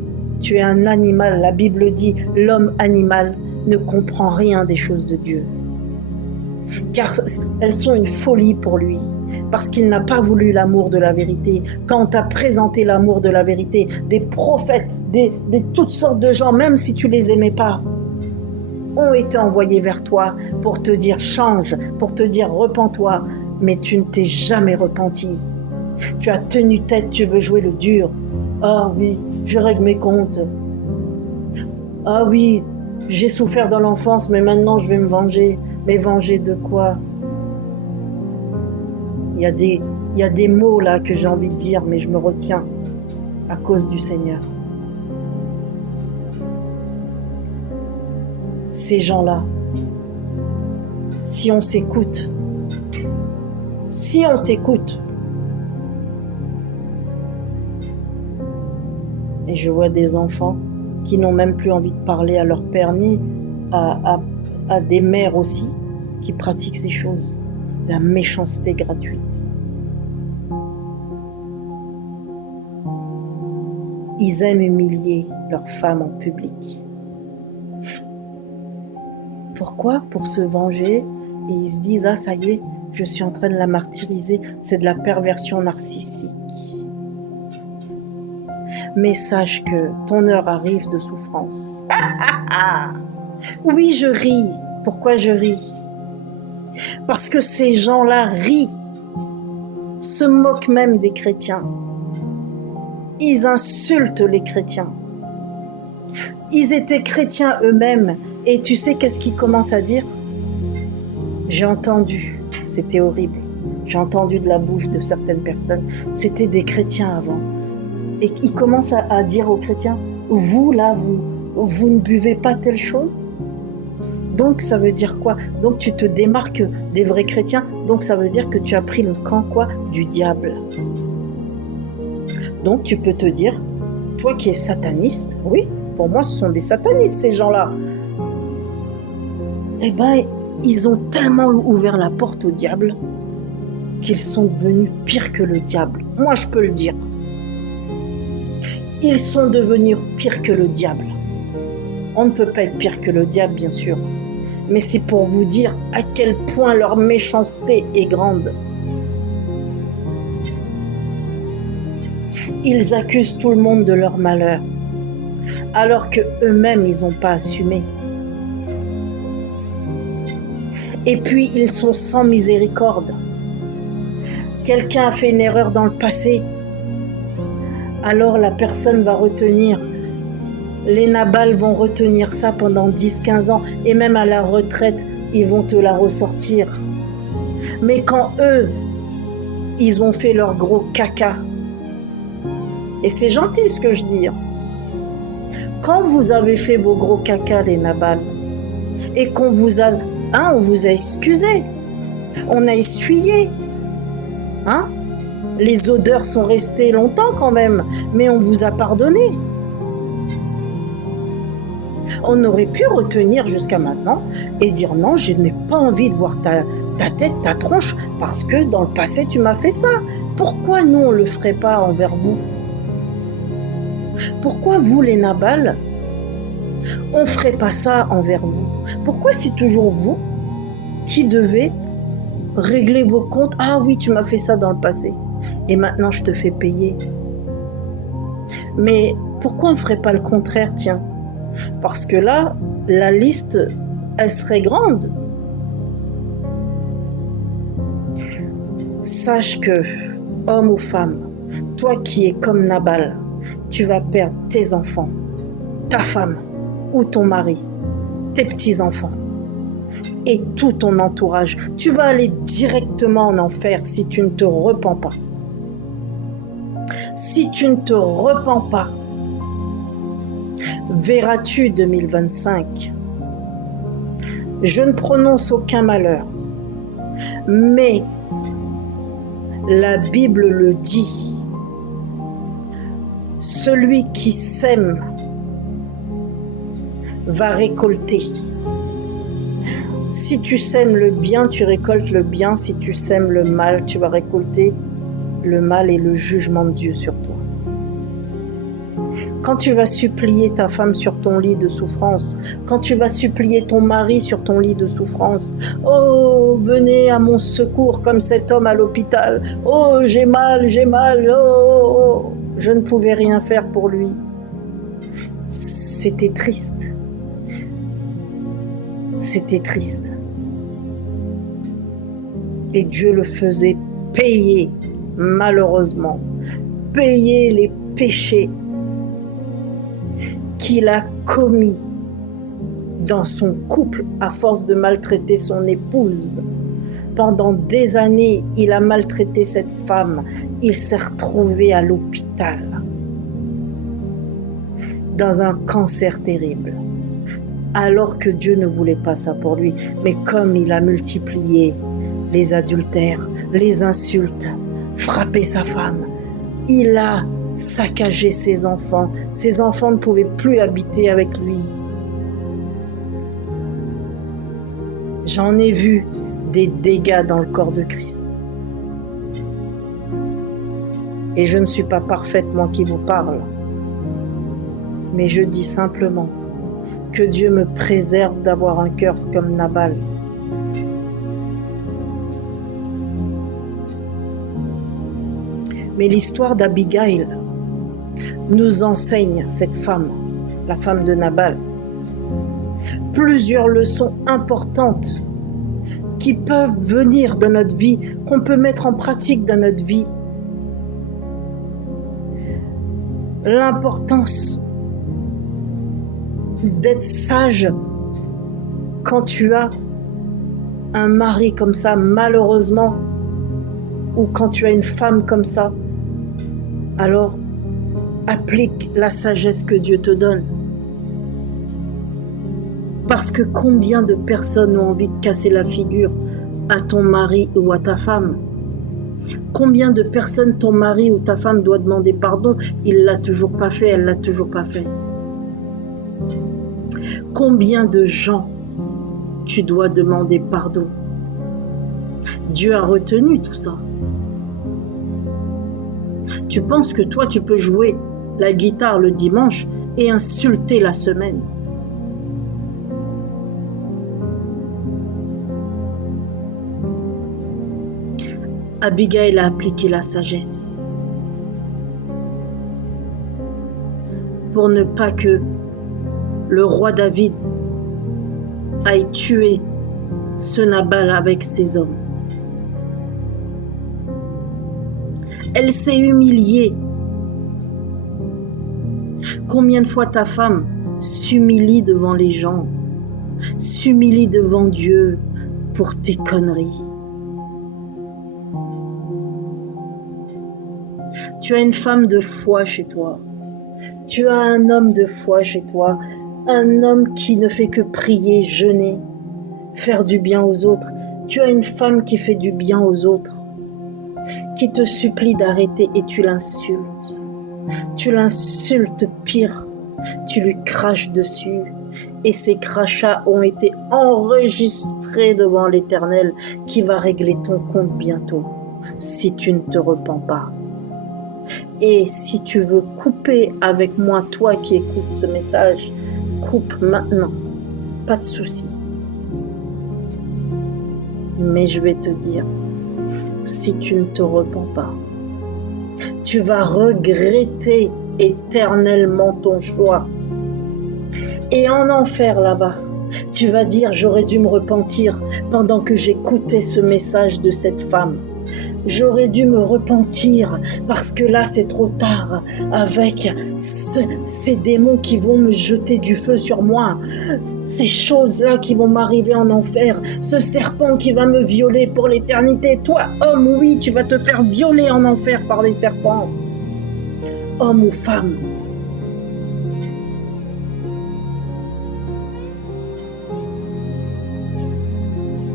tu es un animal, la Bible dit, l'homme animal ne comprend rien des choses de Dieu. Car elles sont une folie pour lui, parce qu'il n'a pas voulu l'amour de la vérité. Quand on t'a présenté l'amour de la vérité, des prophètes, des toutes sortes de gens, même si tu les aimais pas, ont été envoyés vers toi pour te dire change, pour te dire repens-toi, mais tu ne t'es jamais repenti. Tu as tenu tête, tu veux jouer le dur. Ah oui, je règle mes comptes. Ah oui, J'ai souffert dans l'enfance, mais maintenant je vais me venger. Mais venger de quoi? Il y a des mots là que j'ai envie de dire, mais je me retiens à cause du Seigneur. Ces gens-là, si on s'écoute, et je vois des enfants qui n'ont même plus envie de parler à leur père, ni à des mères aussi, qui pratiquent ces choses. La méchanceté gratuite. Ils aiment humilier leurs femmes en public. Pourquoi? Pour se venger, et ils se disent « Ah, ça y est, je suis en train de la martyriser. » C'est de la perversion narcissique. Mais sache que ton heure arrive de souffrance. Oui, je ris. Pourquoi je ris? Parce que ces gens-là rient, se moquent même des chrétiens. Ils insultent les chrétiens. Ils étaient chrétiens eux-mêmes. Et tu sais qu'est-ce qu'ils commencent à dire? J'ai entendu, c'était horrible. J'ai entendu de la bouche de certaines personnes. C'était des chrétiens avant. Et ils commencent à dire aux chrétiens, vous là, vous ne buvez pas telle chose? Donc ça veut dire quoi? Donc tu te démarques des vrais chrétiens, donc ça veut dire que tu as pris le camp quoi? Du diable. Donc tu peux te dire, toi qui es sataniste, oui, pour moi ce sont des satanistes ces gens-là. Eh ben, ils ont tellement ouvert la porte au diable qu'ils sont devenus pires que le diable. Moi je peux le dire. Ils sont devenus pires que le diable. On ne peut pas être pire que le diable, bien sûr. Mais c'est pour vous dire à quel point leur méchanceté est grande. Ils accusent tout le monde de leur malheur, alors que eux-mêmes, ils n'ont pas assumé. Et puis, ils sont sans miséricorde. Quelqu'un a fait une erreur dans le passé, alors la personne va retenir. Les Nabal vont retenir ça pendant 10-15 ans, et même à la retraite, ils vont te la ressortir. Mais quand eux, ils ont fait leur gros caca, et c'est gentil ce que je dis, quand vous avez fait vos gros caca, les Nabal, et qu'on vous a, on vous a excusé, on a essuyé, les odeurs sont restées longtemps quand même, mais on vous a pardonné. On aurait pu retenir jusqu'à maintenant et dire non, je n'ai pas envie de voir ta tête, ta tronche, parce que dans le passé tu m'as fait ça. Pourquoi nous on ne le ferait pas envers vous? Pourquoi vous les Nabal, on ne ferait pas ça envers vous? Pourquoi c'est toujours vous qui devez régler vos comptes? Ah oui, tu m'as fait ça dans le passé et maintenant je te fais payer. Mais pourquoi on ne ferait pas le contraire, tiens? Parce que là, la liste, elle serait grande. Sache que, homme ou femme, toi qui es comme Nabal, tu vas perdre tes enfants, ta femme ou ton mari, tes petits-enfants et tout ton entourage. Tu vas aller directement en enfer si tu ne te repens pas. Si tu ne te repens pas, verras-tu 2025? Je ne prononce aucun malheur, mais la Bible le dit. Celui qui sème va récolter. Si tu sèmes le bien, tu récoltes le bien. Si tu sèmes le mal, tu vas récolter le mal et le jugement de Dieu sur toi. Quand tu vas supplier ta femme sur ton lit de souffrance, quand tu vas supplier ton mari sur ton lit de souffrance, « Oh, venez à mon secours comme cet homme à l'hôpital. Oh, j'ai mal, oh, je ne pouvais rien faire pour lui. » C'était triste. C'était triste. Et Dieu le faisait payer, malheureusement, payer les péchés qu'il a commis dans son couple à force de maltraiter son épouse. Pendant des années, il a maltraité cette femme. Il s'est retrouvé à l'hôpital dans un cancer terrible, alors que Dieu ne voulait pas ça pour lui. Mais comme il a multiplié les adultères, les insultes, frappé sa femme, il a saccagé ses enfants. Ses enfants ne pouvaient plus habiter avec lui. J'en ai vu des dégâts dans le corps de Christ. Et je ne suis pas parfaite, moi qui vous parle. Mais je dis simplement que Dieu me préserve d'avoir un cœur comme Nabal. Mais l'histoire d'Abigail nous enseigne, cette femme, la femme de Nabal, plusieurs leçons importantes qui peuvent venir dans notre vie, qu'on peut mettre en pratique dans notre vie. L'importance d'être sage quand tu as un mari comme ça, malheureusement, ou quand tu as une femme comme ça. Alors, applique la sagesse que Dieu te donne. Parce que combien de personnes ont envie de casser la figure à ton mari ou à ta femme? Combien de personnes ton mari ou ta femme doit demander pardon? Il l'a toujours pas fait, elle l'a toujours pas fait. Combien de gens tu dois demander pardon? Dieu a retenu tout ça. Tu penses que toi, tu peux jouer la guitare le dimanche et insulter la semaine? Abigail a appliqué la sagesse pour ne pas que le roi David aille tuer ce Nabal avec ses hommes. Elle s'est humiliée. Combien de fois ta femme s'humilie devant les gens, s'humilie devant Dieu pour tes conneries? Tu as une femme de foi chez toi. Tu as un homme de foi chez toi. Un homme qui ne fait que prier, jeûner, faire du bien aux autres. Tu as une femme qui fait du bien aux autres, qui te supplie d'arrêter et tu l'insultes. Tu l'insultes pire. Tu lui craches dessus. Et ces crachats ont été enregistrés devant l'Éternel qui va régler ton compte bientôt si tu ne te repens pas. Et si tu veux couper avec moi, toi qui écoutes ce message, coupe maintenant, pas de souci. Mais je vais te dire, si tu ne te repens pas, tu vas regretter éternellement ton choix. Et en enfer là-bas, tu vas dire, j'aurais dû me repentir pendant que j'écoutais ce message de cette femme. J'aurais dû me repentir parce que là c'est trop tard avec ces démons qui vont me jeter du feu sur moi, ces choses-là qui vont m'arriver en enfer, ce serpent qui va me violer pour l'éternité. Toi, homme, oui, tu vas te faire violer en enfer par les serpents. Homme ou femme.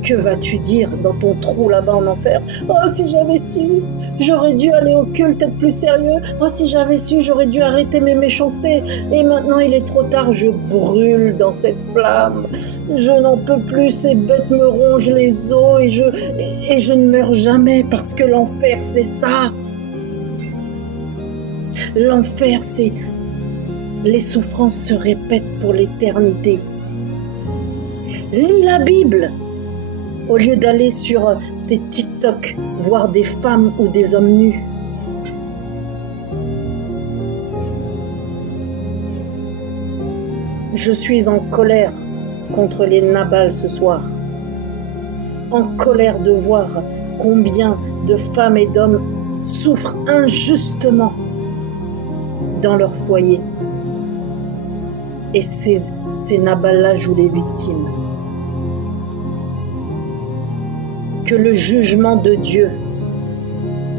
Que vas-tu dire dans ton trou là-bas en enfer? Oh, si j'avais su, j'aurais dû aller au culte, être plus sérieux. Oh, si j'avais su, j'aurais dû arrêter mes méchancetés. Et maintenant, il est trop tard, je brûle dans cette flamme. Je n'en peux plus, ces bêtes me rongent les os et je ne meurs jamais parce que l'enfer, c'est ça. L'enfer, c'est... Les souffrances se répètent pour l'éternité. Lis la Bible. Au lieu d'aller sur des TikTok, voir des femmes ou des hommes nus. Je suis en colère contre les Nabal ce soir. En colère de voir combien de femmes et d'hommes souffrent injustement dans leur foyer. Et ces Nabal-là jouent les victimes. Que le jugement de Dieu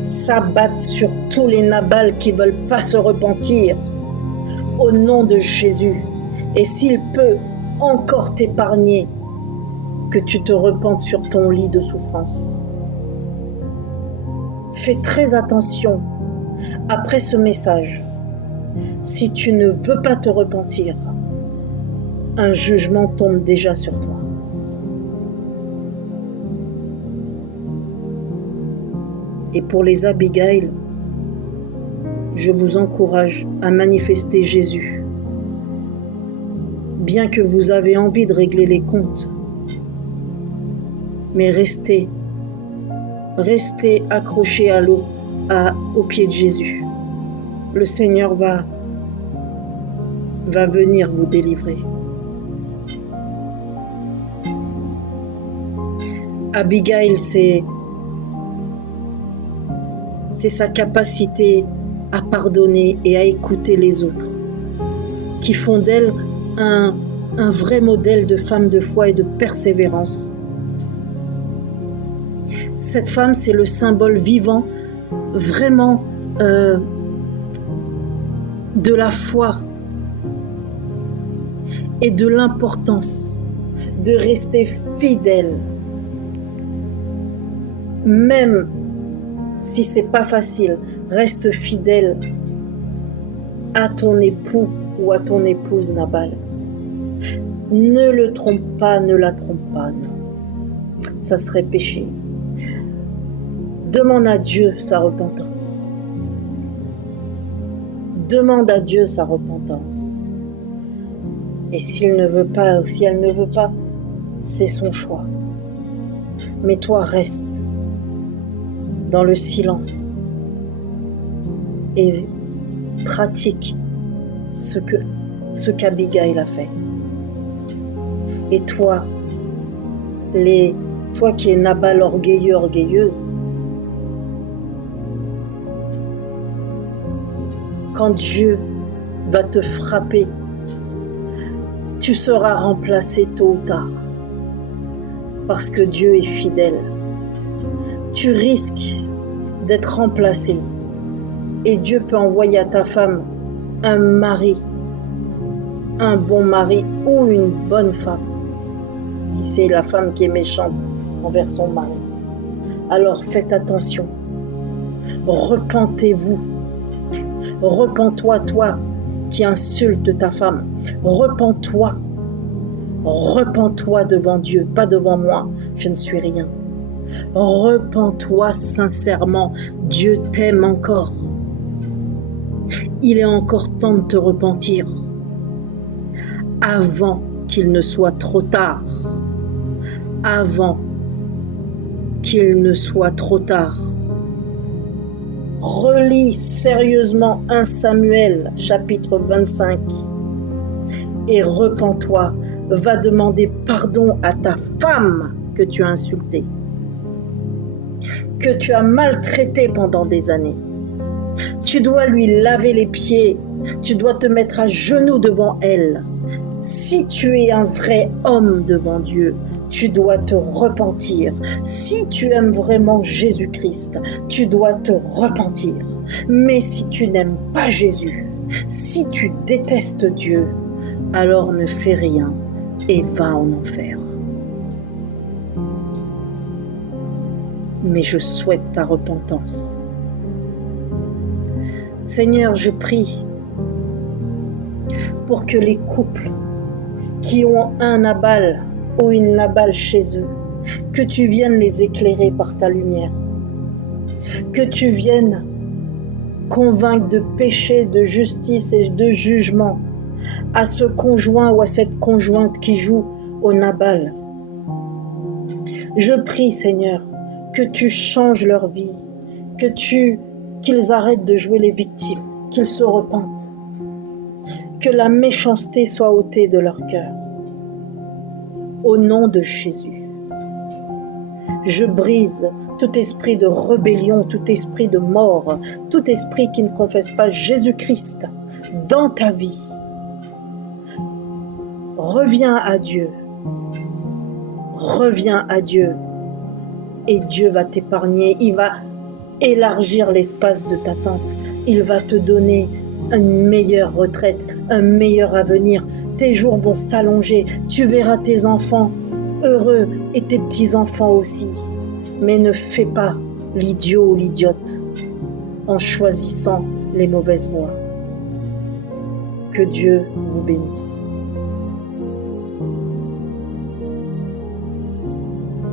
s'abatte sur tous les Nabal qui ne veulent pas se repentir au nom de Jésus. Et s'il peut encore t'épargner, que tu te repentes sur ton lit de souffrance. Fais très attention après ce message. Si tu ne veux pas te repentir, un jugement tombe déjà sur toi. Et pour les Abigail, je vous encourage à manifester Jésus. Bien que vous avez envie de régler les comptes, mais restez accrochés à l'eau, au pied de Jésus. Le Seigneur va venir vous délivrer. Abigail, c'est sa capacité à pardonner et à écouter les autres, qui font d'elle un vrai modèle de femme de foi et de persévérance. Cette femme, c'est le symbole vivant, vraiment, de la foi et de l'importance de rester fidèle, même si c'est pas facile. Reste fidèle à ton époux ou à ton épouse Nabal. Ne le trompe pas, ne la trompe pas, non. Ça serait péché. Demande à Dieu sa repentance. Demande à Dieu sa repentance. Et s'il ne veut pas, ou si elle ne veut pas, c'est son choix. Mais toi, reste dans le silence et pratique ce qu'Abigail a fait. Et toi, toi qui es Nabal orgueilleux, orgueilleuse, quand Dieu va te frapper, tu seras remplacé tôt ou tard, parce que Dieu est fidèle. Tu risques d'être remplacé, et Dieu peut envoyer à ta femme un mari, un bon mari ou une bonne femme, si c'est la femme qui est méchante envers son mari. Alors faites attention, repentez-vous. Repens-toi, toi qui insultes ta femme. Repens-toi. Repens-toi devant Dieu, pas devant moi. Je ne suis rien. Repens-toi sincèrement. Dieu t'aime encore. Il est encore temps de te repentir avant qu'il ne soit trop tard. Avant qu'il ne soit trop tard. Relis sérieusement 1 Samuel chapitre 25 et repens-toi, va demander pardon à ta femme que tu as insultée, que tu as maltraitée pendant des années. Tu dois lui laver les pieds, tu dois te mettre à genoux devant elle. Si tu es un vrai homme devant Dieu, tu dois te repentir. Si tu aimes vraiment Jésus-Christ, tu dois te repentir. Mais si tu n'aimes pas Jésus, si tu détestes Dieu, alors ne fais rien et va en enfer. Mais je souhaite ta repentance. Seigneur, je prie pour que les couples qui ont un Nabal ou une Nabal chez eux, que tu viennes les éclairer par ta lumière, que tu viennes convaincre de péché, de justice et de jugement à ce conjoint ou à cette conjointe qui joue au Nabal. Je prie, Seigneur, que tu changes leur vie, qu'ils arrêtent de jouer les victimes, qu'ils se repentent, que la méchanceté soit ôtée de leur cœur. Au nom de Jésus, je brise tout esprit de rébellion, tout esprit de mort, tout esprit qui ne confesse pas Jésus-Christ dans ta vie. Reviens à Dieu. Reviens à Dieu. Et Dieu va t'épargner. Il va élargir l'espace de ta tente. Il va te donner une meilleure retraite, un meilleur avenir. Tes jours vont s'allonger. Tu verras tes enfants heureux et tes petits-enfants aussi. Mais ne fais pas l'idiot ou l'idiote en choisissant les mauvaises voies. Que Dieu vous bénisse.